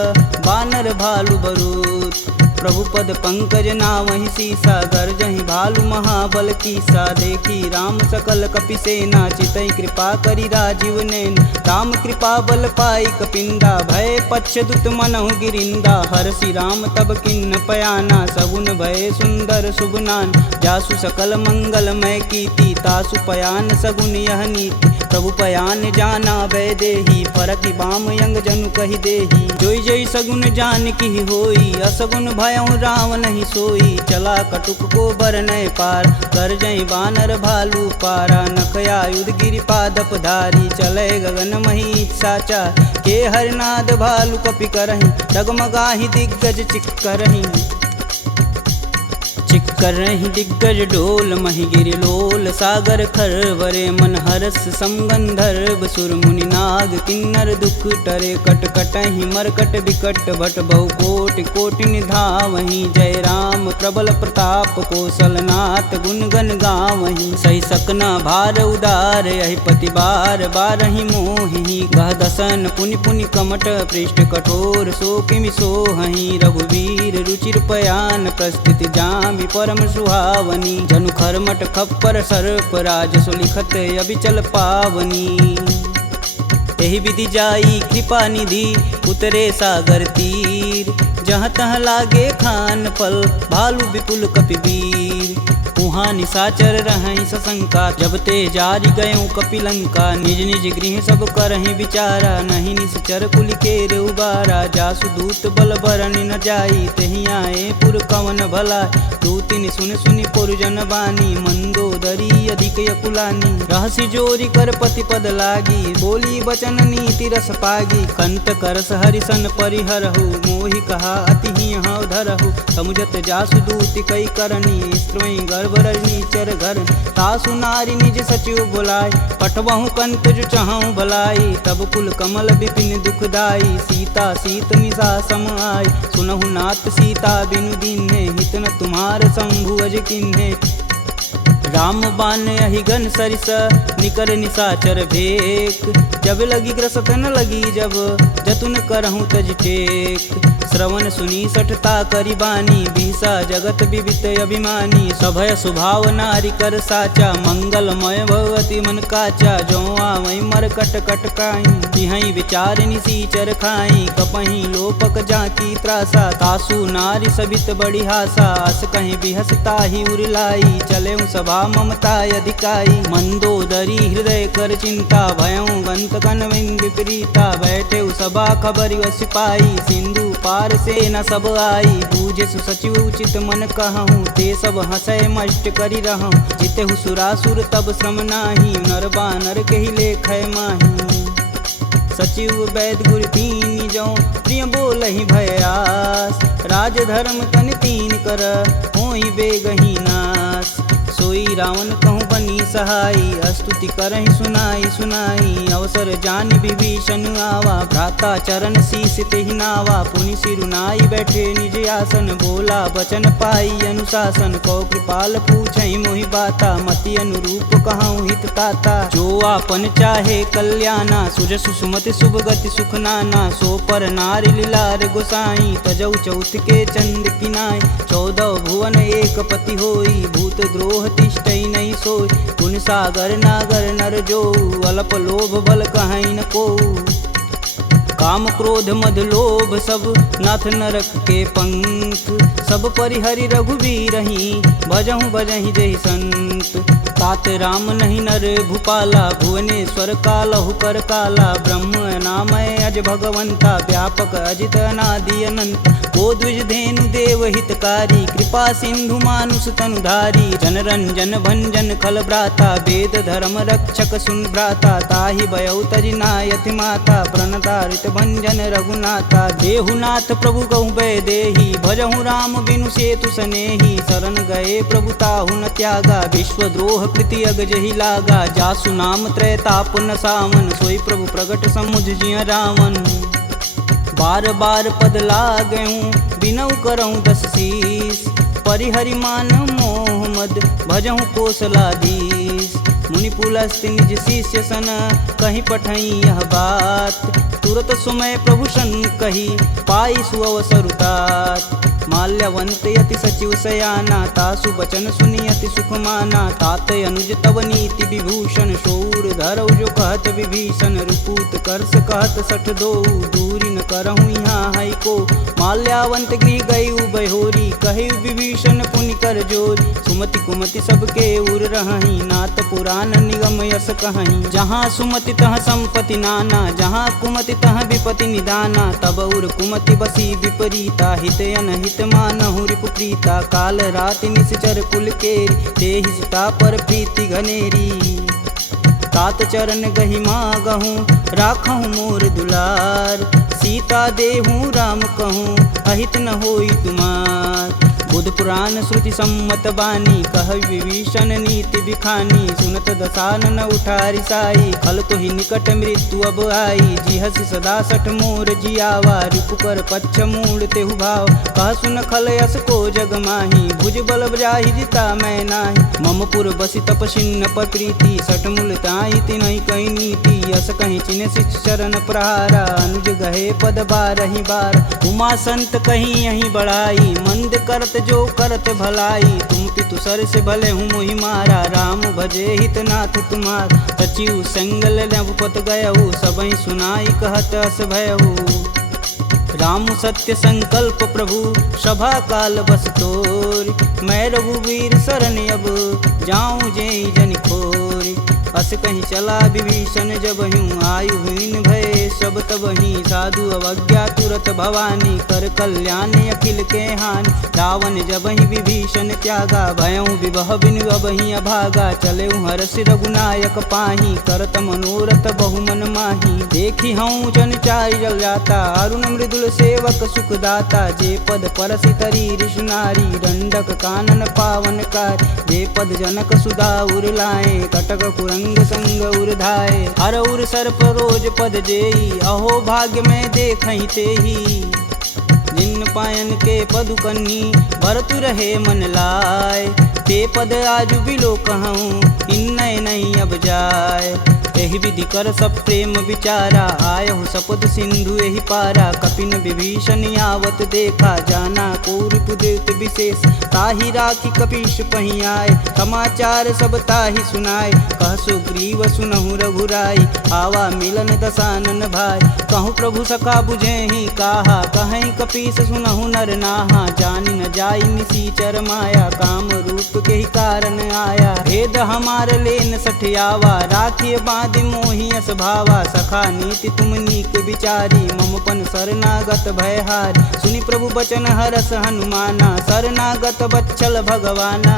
बानर भालु बरूत। प्रभु पद पंकज नावहि सीसा गर्जहि भालु महाबल कीसा। देखी राम सकल कपि सेना चितई कृपा करि राजीव नैन। राम कृपा बल पाई कपिंदा भय पश्चदुत मनहु गिरिंदा। हरसि राम तब किन्न पयाना सगुन भय सुंदर शुभनान। जासु सकल मंगलमय कीर्ति तासु पयान सगुन यह नीति। प्रभु पयान जाना भय देही फरकि बाम यंग जनु कहि देही। जोई जोई सगुन जान की होई असगुन भयउ राम नहीं सोई। चला कटुक को बरनय पार कर जई बानर भालू पारा। नखया युध गिरि पादप धारी चले गगन मही साचा। के हरनाद भालू कपि करहि डगमगाहि दिग्गज चिक्करहि। चिक कर रही दिग्गज डोल महिगिरि लोल सागर खरवरे मन हरस समगंधर्व सुर मुनि नाग किन्नर दुख टरे कट कटहि मरकट विकट भट बहु कोटि कोटि निधावहि जय राम प्रबल प्रताप कौशलनाथ गुण गण गावहि सही सकना भार उदार यही पति बार बारहि मोहि गह दसन पुनि पुनि कमट पृष्ठ कठोर सो किमि सोहहि रघुवीर रुचिर पयान प्रस्थिति जामि परम सुहावनी जनु खरमट खप्पर सर्प राजसु लिखत अबिचल पावनी एहि विधि जाई कृपा निधि उतरे सागर तीर जहाँ तहाँ लागे खान फल भालू विपुल कपिवीर उहाँ निशाचर रहहि सशंका जब ते जारि गयों कपिलंका निज निज गृह सब करहि विचारा नहीं निश्चर कुलिकेर उबारा जासु दूत बल बरनि न जाई तेहि आए पुर कवन भला दूतिन सुन सुनि पुरजन बानी मंदोदरी अधिक यकुलानी रहसि जोरी कर पति पद लागी बोली बचन नीति रस पागी कंत करस हरिसन परिहरहु मोहि कहा अति ही हव धरहु समुझत जासु दूति कई करनी स्त्रवई गर्भ रजनी चर घर तासु नारी निज सचिव बुलाय पठबहु कंत जो चाहूं भलाई तब कुल कमल विपिन दुखदाई सीता सीत निशा सम आय सुनहु नाथ सीता बिनु दीन्हे हित न तुम्हार शंभु अज किन्हे राम बान अहिगन सरिस निकर निशाचर भेक जब लगी ग्रसत न लगी जब जतुन करहूँ तज टेक श्रवण सुनी सठता करी बानी बिहसा जगत विवित अभिमानी सभय स्वभाव नारी कर साचा मंगलमय भगवती मन काचा जो आवई मर कट कट काई तिहई विचार निसीचर खाई कपही लोपक जाकी त्रासा तासु नारी सबित बड़ी हासा अस कहीं बिहसता ही उरलाई चले सभा ममता अधिकाई मंदोदरी हृदय कर चिंता भयं गंत कनविंद विपरीता बैठे सभा खबर सिपाही सिंधु पार से न सब आई बूझे सचिव उचित मन कहूँ ते सब हंसय मष्ट करी रहूँ जिते सुरासुर तब श्रम नाही नर बानर के ही लेख माही सचिव वैद गुरु तीन जो प्रिय बोल ही भयास राज धर्म तन तीन कर होई बेगही नास सोई रावण कहूँ बनी सहाई स्तुति करहि सुनाई सुनाई अवसर जान विभीषण आवा भ्राता चरण शीस तेहि नावा पुनि सिरुनाई बैठे निज आसन बोला बचन पाई अनुशासन कौ कृपाल पूछहि मोहि बाता मति अनुरूप कहूँ हित ताता जो आपन चाहे कल्याणा सुजसु सुमति शुभ गति सुख नाना सो पर नारी लीलार गोसाई तजौ चौथ के चंद किनाय 14 भुवन एक पति होई भूत द्रोह तिष्ठई नहीं सोई गुण सागर नागर नर जो अल्प लोभ बल कहीं न को काम क्रोध मद लोभ सब नाथ नरक के पंख सब परिहरि रघुवीरहि भजहु भजहि जहि संत तात राम नहीं नर भूपाला भुवनेश्वर कालहु कर काला ब्रह्म नामय अज भगवंता व्यापक अजित अनादि अनंत को द्विज धेनु देव हितकारी कृपा सिंधु मानुष तनुधारी जन रंजन भंजन खल भ्राता वेद धर्म रक्षक सुन भ्राता ताहि भयउ तजि नायति माता प्रणतारित भंजन रघुनाथा देहुनाथ प्रभु कहु भय देहि भजहु राम बिनु सेतु सनेहि शरण गए प्रभु ताहु न त्यागा विश्वद्रोह कृति अगजहि लागा जासु नाम त्रैताप न सावन सोई प्रभु प्रगट समुझ जिय रावण बार बार पद लागऊं बिनऊ करऊं 10 शीस परिहरि मान मोह मद भजहु कौशलाधीश मुनि पुलस्त निज शिष्य सन कहीं पठई यह बात तुरत सुमय प्रभु सन कही पाई सुअवसरुतात माल्यवंत यति सचिव सयाना तासु बचन सुनियति सुख माना तात अनुज तव नीति विभूषण शौर धरौ जो कहत विभीषण रुपूत करस कहत सठ दो दूरी न करहूँ यहाँ है को माल्यावंत गृह गई बहोरी कहे विभीषण पुनि कर जोरी सुमति कुमति सबके उर रही नाथ पुराण निगम यस कहीं जहाँ सुमति तह संपत्ति नाना जहाँ कुमति तह विपति निदाना तब उर कुमति बसी विपरीता हित अनहित मानहु रिपुप्रीता काल राति निश्चर कुल केरी देहि सीता पर प्रीति घनेरी तात चरण गहि मागहूँ राखहूँ मोर दुलार सीता देहूँ राम कहूँ अहित न होई तुमार बुध पुराण श्रुति सम्मत बानी, कह विभीषण नीति बिखानी। सुनत दसानन उठारी साई, खल तो ही निकट मृत्यु अब आई। जिहसि सदा सठ मोर जियावा, रिपुकर पच्छ मूड तेहु भाव। कह सुन खल यस को जग माही, भुज बल जाहि जिता मैं नाही। मम पुर बसि तपसिन्न पर प्रीति, सठ मूल ताहि तिनहि कही नीति। यस कहीं चिन्ह शिष चरण प्रहारा, अनुज गहे पद बारहि बार। उमा संत कहीं यहीं बढ़ाई, मंद करत जो करत भलाई। तुम पितु सर से भले हूँ मोहि मारा, राम भजे हित नाथ तुम्हार। सचिव संगल नवपत गयहु, सबहि सुनाई कहत अस भयहु। राम सत्य संकल्प प्रभु, सभा काल बस तोरि। मैं रघुवीर शरण अब, जाऊं जेहि जन खोरि। अस कहीं चला विभीषण जब हूँ, आयुहीन भय सब तब ही। साधु अवज्ञा तुरत भवानी, कर कल्याण अखिल के हानि। रावण जब ही विभीषण त्यागा, भयऊँ विवह बिनु अब ही अभागा। चले हरष रघुनायक पाही, करत मनोरथ बहुमन माही। देखी हूँ जन चारि जल जाता, अरुण मृदुल सेवक सुखदाता। जे पद परसि तरी ऋषि नारी, दंडक कानन पावन कार। जे पद जनक सुधा उर लाए, कटक कुरंग संग उर धाये। हर उर सर्प रोज पद जेई, अहो भाग्य में देखहि तेहि। जिन पायन के पदु कन्ही, भरतु रहे मन लाय। ते पद आजु बिलो कहूँ, इन्नय नहीं अब जाय। एहि विधि कर सब प्रेम विचारा, आयहु सपद सिंधु एहि पारा। कपिन विभीषण आवत देखा, जाना कौरव देत विशेष। ताहि राखी कपीश पही आए, समाचार सब ताहि सुनाए। कह सुग्रीव सुनहु रघुराई, आवा मिलन दसानन भाई। कहूँ प्रभु सखा बुझेहि काहा, कहीं कपीस सुनहु नर नाहा। जानि न जाई निसीचर माया, काम रूप के ही कारण आया। भेद हमार लेन सठियावा, राखिय बांधि मोहि अस भावा। सखा नीति तुम नीक विचारी, ममपन शरणागत भयहार। सुनि प्रभु बचन हरस हनुमाना, शरणागत बच्चल भगवाना।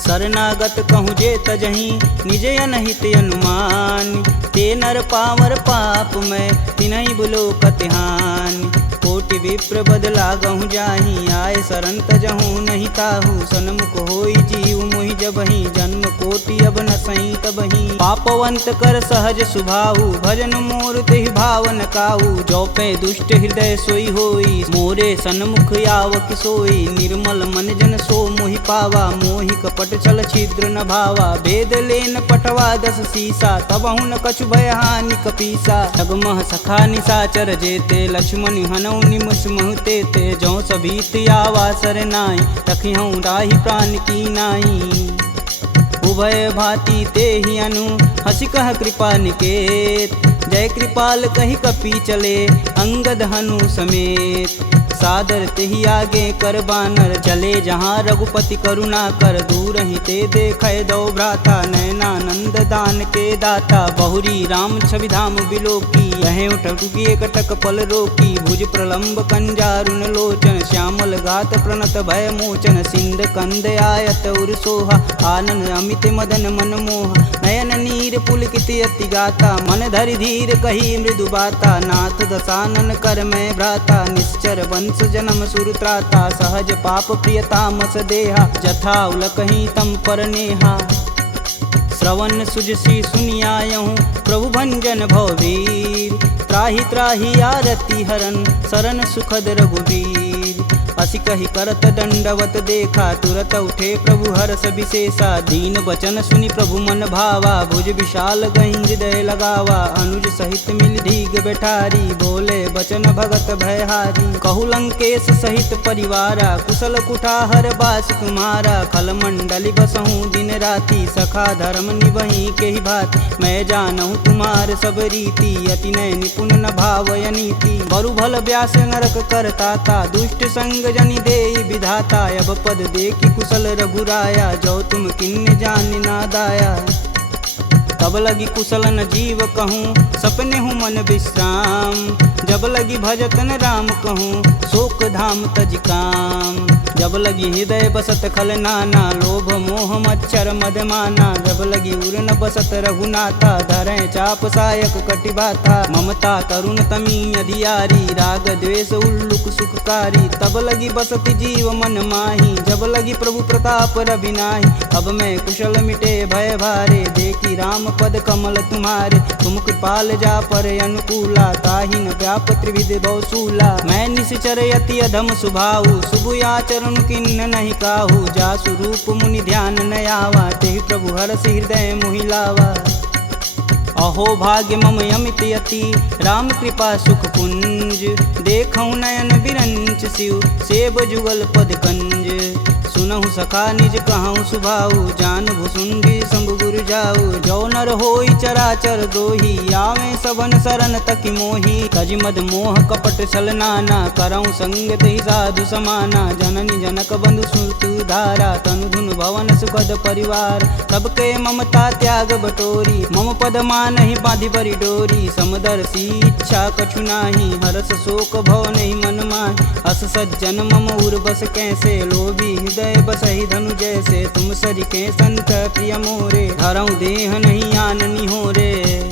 शरणागत कहूँ जे तजहि, निज अनहित अनुमान। ते नर पावर पाप में, तिन्हि बुलोकत हानि। कोटि विप्र बदला गहूँ जाहि, आए शरण तजहूँ नहीं ताहू। सन्मुख होई जीव मोहि जबहि, जन्म कोटि अब न सही तबहि। पापवंत कर सहज सुभाऊ, भजन मोर तेहि भावन काऊ। जो पे दुष्ट हृदय सोई होई, मोरे सन्मुख आव किसोई। निर्मल मन जन सो मोहि पावा, मोहि कपट छल छिद्र न भावा। भेद लेन पटवा दस सीसा, तबहु न कछु भय हानि कपीसा। जगमह सखा निशाचर जेते, लक्ष्मण हनौ निमस महते ते। जौ सभीत आवा सरनाई, तखिहूँ राहि प्राण की नाई। उभय भांति ते ही अनु, हंसी कह कृपा निकेत। जय कृपाल कही कपी चले, अंगद हनु समेत। सादर तेहि आगे कर बानर, चले जहाँ रघुपति करुणा कर। दूर ही ते देखे दो भ्राता, नयनानंद दान के दाता। बहुरी राम छवि धाम बिलोकी, यह उठुकी कटक पल रोकी। भुज प्रलंब कंजारुन लोचन, श्यामल गात प्रणत भय मोचन। सिंध कंद आयत उर सोहा, आनन अमित मदन मन मोह। नयन नीर पुलकित अति गाता, मन धरि धीर कही मृदु बाता। नाथ दसानन कर मैं भ्राता, निश्चर वंश जन्म सुर त्राता। सहज पाप प्रियतामस देहा, जथा उलकहि तम पर नेहा। श्रवण सुजसी सुनियायहूँ, प्रभु भंजन भववीर। त्राहि त्राहि आरती हरन, शरण सुखद रघुवीर। असी कही करत दंडवत देखा, तुरत उठे प्रभु हर्ष विशेषा। दीन वचन सुनि प्रभु मन भावा, भुज विशाल गहि हृदय लगावा। अनुज सहित मिल धीग बैठारी, बोले बचन भगत भयहारी। कहु लंकेश सहित परिवारा, कुशल कुठाहर बास तुम्हारा। खल मंडली बसहूँ दिन राति, सखा धर्म निवहि के ही भात। मैं जानहूँ तुम्हार सब रीति, अति नय निपुण न भावय नीति। बरु भल व्यास नरक करता था, दुष्ट संग जनि देई विधाता। अब पद देखि कुशल रघुराया, जो तुम किन्ने जान ना दाया। तब लगी कुशल न जीव कहूँ, सपने हूँ मन विश्राम। जब लगी भजतन राम कहूँ, शोक धाम तज काम। जब लगी हृदय बसत खल नाना, लोभ मोह मच्छर मदमाना। जब लगी उर न बसत रघुनाथा, धरें चाप सायक कटिबाथा। ममता तरुण तमी अधियारी, राग द्वेष उल्लुक सुखकारी। तब लगी बसत जीव मन माही, जब लगी प्रभु प्रताप रविनाही। अब मैं कुशल मिटे भय भारे, देखी राम पद कमल तुम्हारे। तुम कृपाल जा पर अनुकूला, ताहि न व्याप त्रिविध बहुसूला। मैं निश्चर यति अधम सुभाऊ, शुभ आचरण किन्न नहीं काहू। जासु रूप मुनि ध्यान न आवा, तेहि प्रभु हरष हृदय मोहि लावा। अहो भाग्य मम यमित यति, राम कृपा सुख कुंज। देखऊँ नयन बिरंच शिव, सेब जुगल पद कंज। सुनहु सखा निज कहूँ सुभाऊ, जान भुसुंडी शंभु गुरु जाऊ। जो नर होई चराचर द्रोही, आवे सबन शरण तकि मोही। तज मद मोह कपट छल नाना, करऊँ संगत ही साधु समाना। जननी जनक बंधु सुत धारा, तनु धुन भवन सुखद परिवार। सबके ममता त्याग बटोरी, मम पद मानहि बांधि बरी डोरी। समदर्शी इच्छा कछु नाही, हरस शोक भव नहीं मन माहि। अस सज्जन मम उर बस कैसे, लोभी हृदय बसहि धनु जैसे। तुम सरिके संत प्रिय मोरे, धरऊँ देह नहीं आननी हो रे।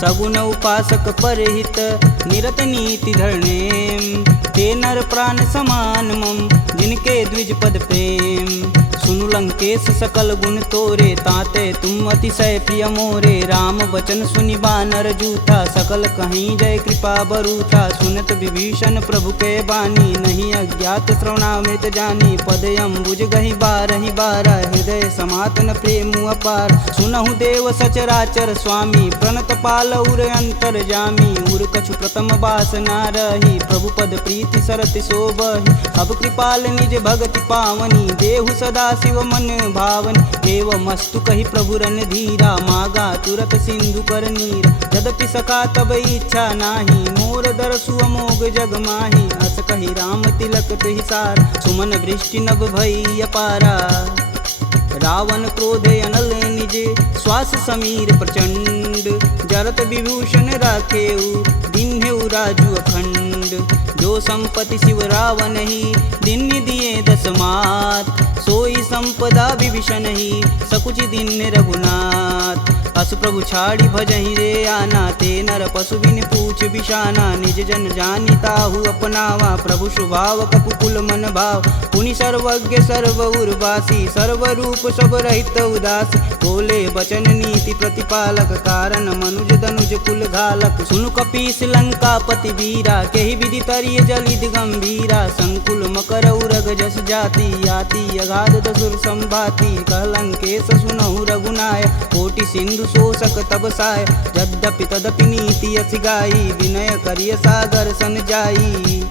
सगुन उपासक परहित, निरत नीति धरनेम। ते नर प्राण समान मम, जिनके द्विज पद प्रेम। सुनु लंकेश सकल गुण तोरे, ताते तुम अतिशय प्रिय मोरे। राम बचन सुनि बानर जूथा, सकल कहीं जय कृपा बरूथा। सुनत विभीषण प्रभु के बानी, नहीं अज्ञात श्रवणामृत जानी। पद अम्बुज गहि बारहि बारा, हृदय समातन प्रेम अपार। सुनहु देव सचराचर स्वामी, प्रणत पाल उर अंतर जामी। उर कछु प्रथम बास ना रही, प्रभु पद प्रीति सरत शोभहि। अब कृपाल निज भगति पावनी, देहु सदा शिव मन भावनी। एवं मस्तु कही प्रभु रन धीरा, मागा तुरत सिंधु कर नीर। यद्यपि सखा तब इच्छा नाही, मोर दरसु अमोघ जग माही। अस कही राम तिलक तुहि सार, सुमन वृष्टि नभ भई अपारा। रावण क्रोधे अनल निज, श्वास समीर प्रचंड। जरत विभूषण राखेऊ, दिन्हेऊ राजु अखंड। जो संपत्ति शिव रावण ही, दिन दिए दस मात। सोई संपदा विभीषण ही, सकुच दिन रघुनाथ। अस प्रभु छाड़ी भजहि रे आना, ते नर पशु बिन पूछ बिशाना। निज जन जानि ताहु अपनावा, प्रभु स्वभाव कपुकुल मन भाव। पुनि सर्वज्ञ सर्व उर्वासी, सर्वरूप सब रहित उदासी। बोले बचन नीति प्रतिपालक, कारण मनुज धनुज कुल घालक। सुनु कपीस लंकापति वीरा, केहि विधि तरिय जलिद गंभीरा। संकुल मकर उरग जस जाति, याति अगाध दसुर संभाति। कह लंकेश सुनहु रघुनाय, कोटि सिंधु शोषक तब साय। यद्यपि तदपि नीति यस गाई, विनय करिय सागर सन जाई।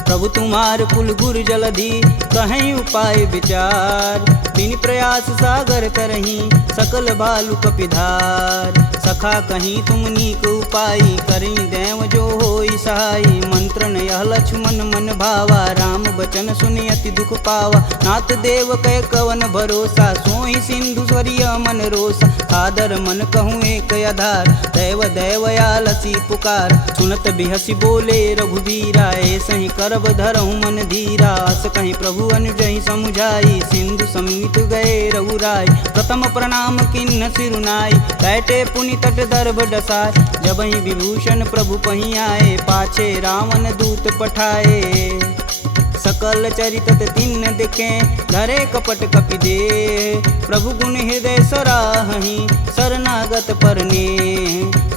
प्रभु तुम्हार कुल गुर जलधि, कहीं उपाय विचार। बिन प्रयास सागर तरही, सकल बालु कपिधार। सखा कहीं तुम नीक उपाय, करी देव जो होई सहाई। मंत्र न यह लक्ष्मण मन भावा, राम बचन सुनि अति दुख पावा। नाथ देव कह कवन भरोसा, सोई सिंधु स्वरिय मन रोसा। आदर मन कहूँ एक आधार, दैव दैवयालसी पुकार। सुनत बिहसी बोले रघुबीरा, ऐसे ही करब धरहु मन धीरा। अस कहीं प्रभु अनुजहि समुझाई, सिंधु समीत गए रघुराय। प्रथम प्रणाम किन्न सिरुनाई, बैठे पुनि तट दर्भ डसाय। जब ही विभूषण प्रभु पही आए, पाछे रावण दूत पठाए। सकल चरितत तिन्न दिखे, धरे कपट कपि दे। प्रभु गुण हृदय सराहहि, शरणागत परने।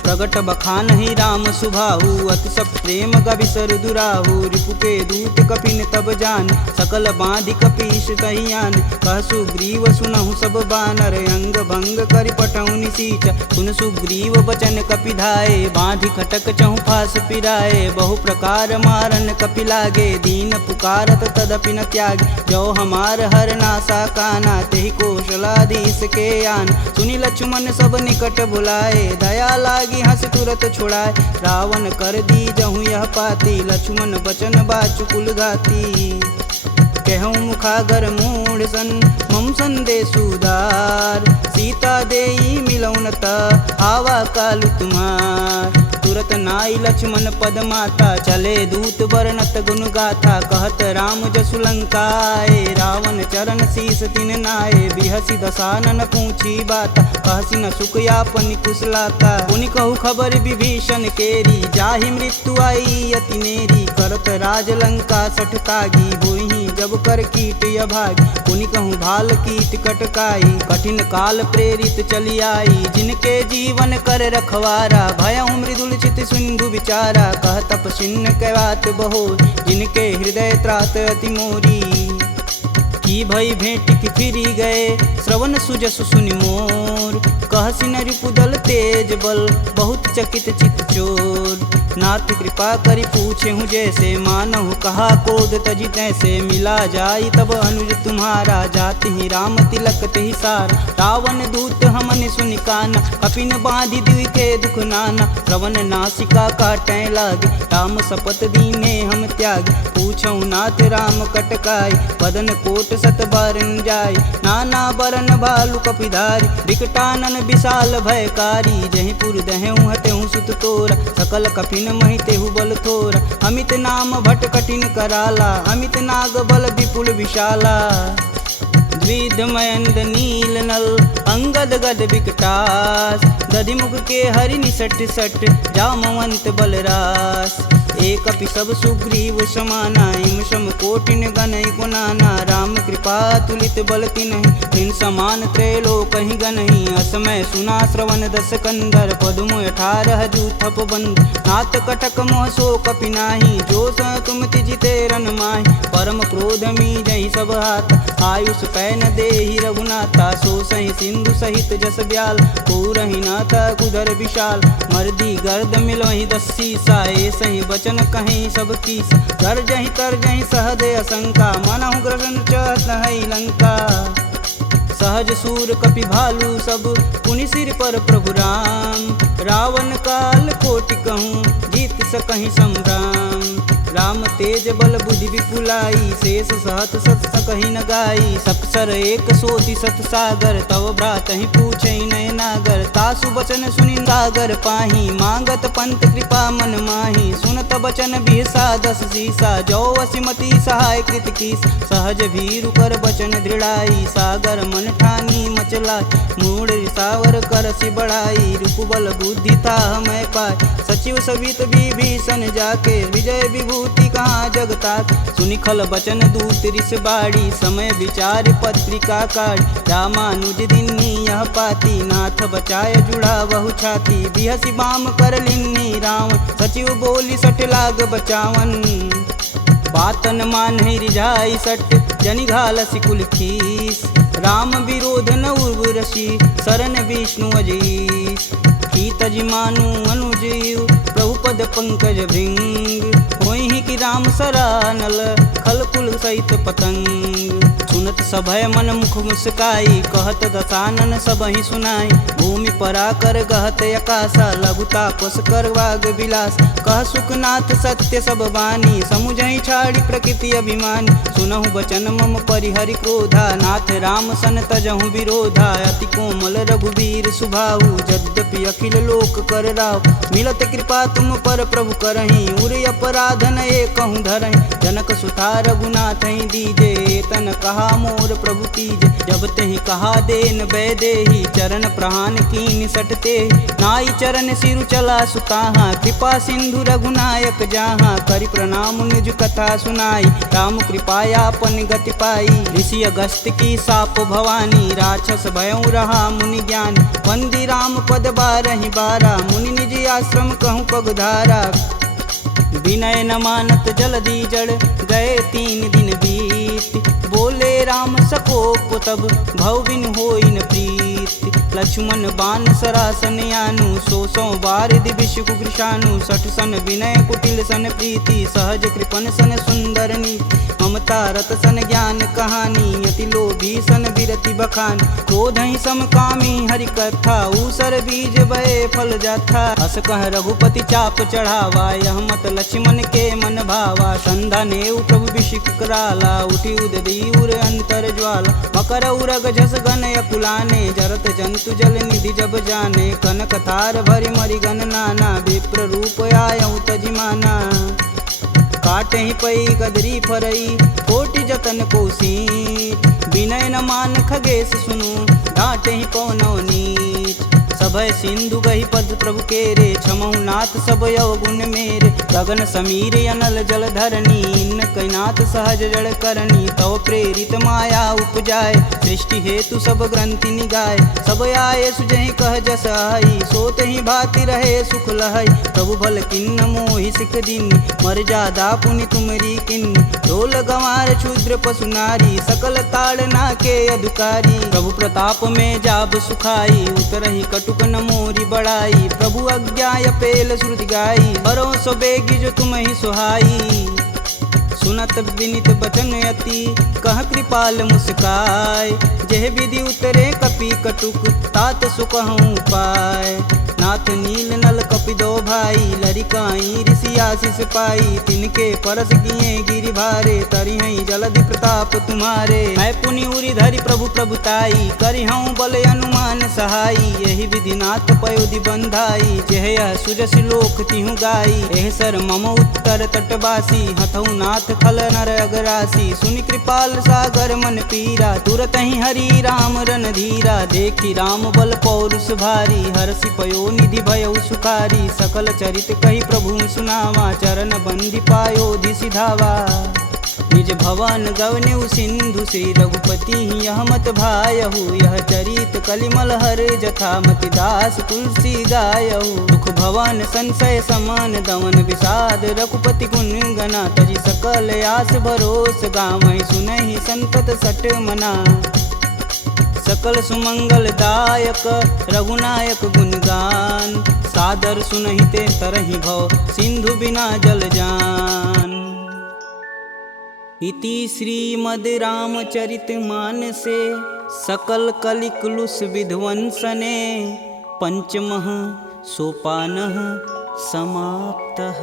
प्रगट बखानहि राम सुभाहु, अति सब प्रेम गविसर दुराहु। रिपु के दूत कपिन तब जान, सकल बांधि कपीश तहियान। कह सुग्रीव सुनहु सब बानर, अंग भंग करि पठौनि निसीच। सुन सुग्रीव बचन कपि धाये, बांधि खटक चहु फास पिराए। बहु प्रकार मारन कपि लागे, दीन पुकारत तदपि न त्यागे। जो हमार हर नासा काना, तेहि कौशलाधीश के आन। सुनि लक्ष्मण सब निकट बुलाए, दया लागी हंस तुरत छुड़ाए। रावण कर दी जहु यह पाती, लक्ष्मण बचन बाचु कुल घाती। कहूँ मुखागर मूढ़ सन, मम संदेश उदार। सीता देई मिलौन त, आवा कालु तुम्हार। तुरत नाई लक्ष्मण पद माता, चले दूत बरनत गुण गाथा। कहत राम जसु लंकाए, रावण चरण शीस तिन नाए। बिहसी दसानन पूछी बात, कहसी न सुख यापन कुशलाता। पुनि कहु खबर विभीषण केरी, जाहि मृत्यु आई अति नेरी। करत राज लंका सठ तागी, होई जब कर कीट अभागी। पुनि कहूँ भाल कीट कटकाई, कठिन काल प्रेरित चली आई। जिनके जीवन कर रखवारा, भयउ मृदुल चित सिंधु विचारा। कह तपसिन्न कै बात बहो, जिनके हृदय त्रात अति मोरी। की भई भेंट की फिरी गए, श्रवण सुजस सुनि मोर। कहसी न रिपुदल तेज बल, बहुत चकित चित चोर। नाथ कृपा करि पूछे हूँ जैसे, मानहु कहा क्रोध तजि तैसे। मिला जाई तब अनुज तुम्हारा, जाति ही राम तिलक तेहि सार। रावण दूत हमन सुनि काना, कपिन बांधि दिवि के दुख नाना। श्रवण नासिका काटै लागे, राम शपथ दीने हम त्यागे। पूछौ नाथ राम कटकाई, बदन कोट सत बारन जाय। नाना बरन भालु कपिधारी, विकटानन विशाल भयकारी। जहीं पुर दहेउ हतेउ सुत तोरा, सकल कपिन महि तेहु बल थोरा। अमित नाम भट कठिन कराला, अमित नाग बल विपुल विशाला। द्विध मयंद नील नल, अंगद गद विकटास। दधिमुख के हरि निसट सट, जामवंत बलरास। एक अपि सब सुग्रीव समाना, इम सम कोटिन गनहि गुनाना। राम कृपा तुलित बल तिन्हि, तिन समान त्रैलोकहि गनहि। असमय सुना श्रवण दस कंदर, पदुम 18 जूथप बंद। नाथ कटक मोह सो कपि नाही, जो स तुम तिजिते रन माहि। परम क्रोध मीजहि सब हाथ, आयुष पै न देहि रघुनाथा। सो सहि सिंधु सहित जस ब्याल, पूरहि नाथा कुधर विशाल। मर्दी गर्द मिलहि 10 सीसा, सही बचन कहीं सब कीस। गर्जहि तरजहि सहदे असंका, मनहु ग्रसन चहत है लंका। सहज सूर कपि भालू सब, पुनि सिर पर प्रभु राम। रावण काल कोटि कहूँ, जीत सकहि संग्राम। राम तेज बल बुद्धि विपुलाई, शेष सहत सत सकहि न गाई। सकसर एक सोति सत सागर, तव भ्रातहि पूछै नय नागर। तासु बचन सुनि सागर पाही, मांगत पंत कृपा मन माही। सुनत बचन बिहसा 10 सीसा, जो वसिमति सहाय कृत कीस। सहज भीरु कर बचन दृढ़ाई, सागर मन ठानी मचला। मूढ़ रिसावर करसि बढ़ाई, रूप बल बुद्धि था मैं पाय। सचिव सवित विभीषण जाके, विजय विभूति कहाँ जगता। सुनि खल बचन दूत रिस बाड़ी, समय विचार पत्रिका काढ़। रामानुज दिन्नी यह पाती, नाथ बचाय जुड़ा बहु छाती। बिहसी बाम कर लिन्नी रावण, सचिव बोली सठ लाग बचावन। बातन मानहि रिझाई सट, जनि घालसि कुल खीस। राम विरोध न उर्वरसी, शरण विष्णु अजीस। की तजि मानु अनुजीव, प्रभु पद पंकज भृंग। होहि कि राम सरानल, खल कुल सहित पतंग। सुनत सभय मन मुख मुस्काई, कहत दसानन सबहि सुनाई। भूमि परा कर गहत आकाशा, लघुता पस कर वाग विलास। कह सुखनाथ सत्य सब बानी, समुझहि छाड़ी प्रकृति अभिमानी। सुनहु बचन मम परिहरि क्रोधा, नाथ राम सन तजहु विरोधा। अति कोमल रघुवीर सुभाऊ, यद्यपि अखिल लोक कर राव। मिलत कृपा तुम पर प्रभु करहि, उर अपराध न एकहु धरहि। जनक सुता रघुनाथ दीजे, तन कहा मोर प्रभु तीजे। जब तेहि कहा देन बैदेही, चरण प्रहान कीन सटते। नाई चरण सिरु चला सुताहा, कृपा सिंधु रघुनायक जहाँ। करि प्रणाम निज कथा सुनाई, राम कृपायापन गति पाई। ऋषि अगस्त की साप भवानी, राक्षस भयउ रहा मुनि ज्ञानी। वंदी राम पद 12 बारा, मुनि निज आश्रम कहूँ पगधारा। विनय न मानत जलधि जड़, गए 3 दिन बीत। बोले राम सकोप तब, भव बिन होई न प्रीत। लक्ष्मण बान सरासन यानु, 100 बार दिविश कुकृशानु। 60 सन विनय कुटिल सन प्रीति, सहज कृपन सन सुंदर नीति। ममता रत सन ज्ञान कहानी, अति लोभी सन विरति बखान। क्रोधहि समकामी हरि कथा, ऊसर बीज बए फल जाथा। अस कह रघुपति चाप चढ़ावा, यह मत लक्ष्मण के मन भावा। संधा नेउ प्रभु बिषिक कराला, उठी उददी उर अंतर ज्वाला। मकर उरग जस गन अकुलाने, जरत जंतु जल निधि जब जाने, कनक तार भरि मरिगन नाना, विप्र रूप आयऊ तजिमाना। काटे ही पई गदरी फरई, कोटि जतन कोसी, विनय न मान खगेश सुनु, डांटे ही पवनौ नीच। सभय सिंधु गही पद प्रभु केरे, छमहु नाथ सब अवगुण मेरे। गगन समीर अनल जल धरनी, इन कैनाथ सहज जड़ करनी। तव प्रेरित माया उपजाय, सृष्टि हेतु सब ग्रंथि निगाय। सब आये सुजहि कह जस आई, सोत ही भाति रहे सुख लहै। प्रभु भल किन्न मोहि सिख दीनी, मर्यादा पुनि तुमरी किन्नी। ढोल गंवार क्षुद्र पशु नारी, सकल ताड़ना के अधिकारी। प्रभु प्रताप में जाब सुखाई, उतरहि कटुक न मोरी बड़ाई। प्रभु अज्ञा पेल श्रुति गाई, बरो सो बेगी जो तुम ही सुहाई। सुनत विनित बचन अति, कह कृपाल मुस्काय। जेह विधि उतरे कपि कटुक, तात सुकहूँ पाय। नाथ नील नल कपि दो भाई, लरिकाई ऋषि आशीष पाई। तिनके परस किए गिरि भारे, तरिहै जलधि प्रताप तुम्हारे। मैं पुनि उरि धरि प्रभु प्रभुताई, करिहऊँ बल अनुमान सहाई। यही विधि नाथ पयोधि बंधाई, जेह यह सुजस लोक तिहु गाई। एह सर मम उत्तर तटवासी, हथऊ नाथ खल नर अगरासी। सुनि कृपाल सागर मन पीरा, तुरत ही हरि राम रन धीरा। देखी राम बल पौरुष भारी, हरषि पयो निधि भयउ सुखारी। सकल चरित कही प्रभु सुनावा, चरण बंदी पायोधि सिधावा। निज भवन गवनेउ सिंधु, श्री रघुपति यह मत भायहु। यह चरित कलिमल हर जथा, मति दास तुलसी गायहु। दुख भवन संशय समान, दमन विषाद रघुपति गुण गना। तजि सकल आस भरोस, गावहि सुनहि संतत सट मना। सकल सुमंगल दायक रघुनायक गुणगान, सादर सुनहि ते तरहि भव, सिंधु बिना जल जान। इति श्रीमद् रामचरित मानसे, सकल कलिकुलुष विध्वंसने। पंचमः सोपानः समाप्तः।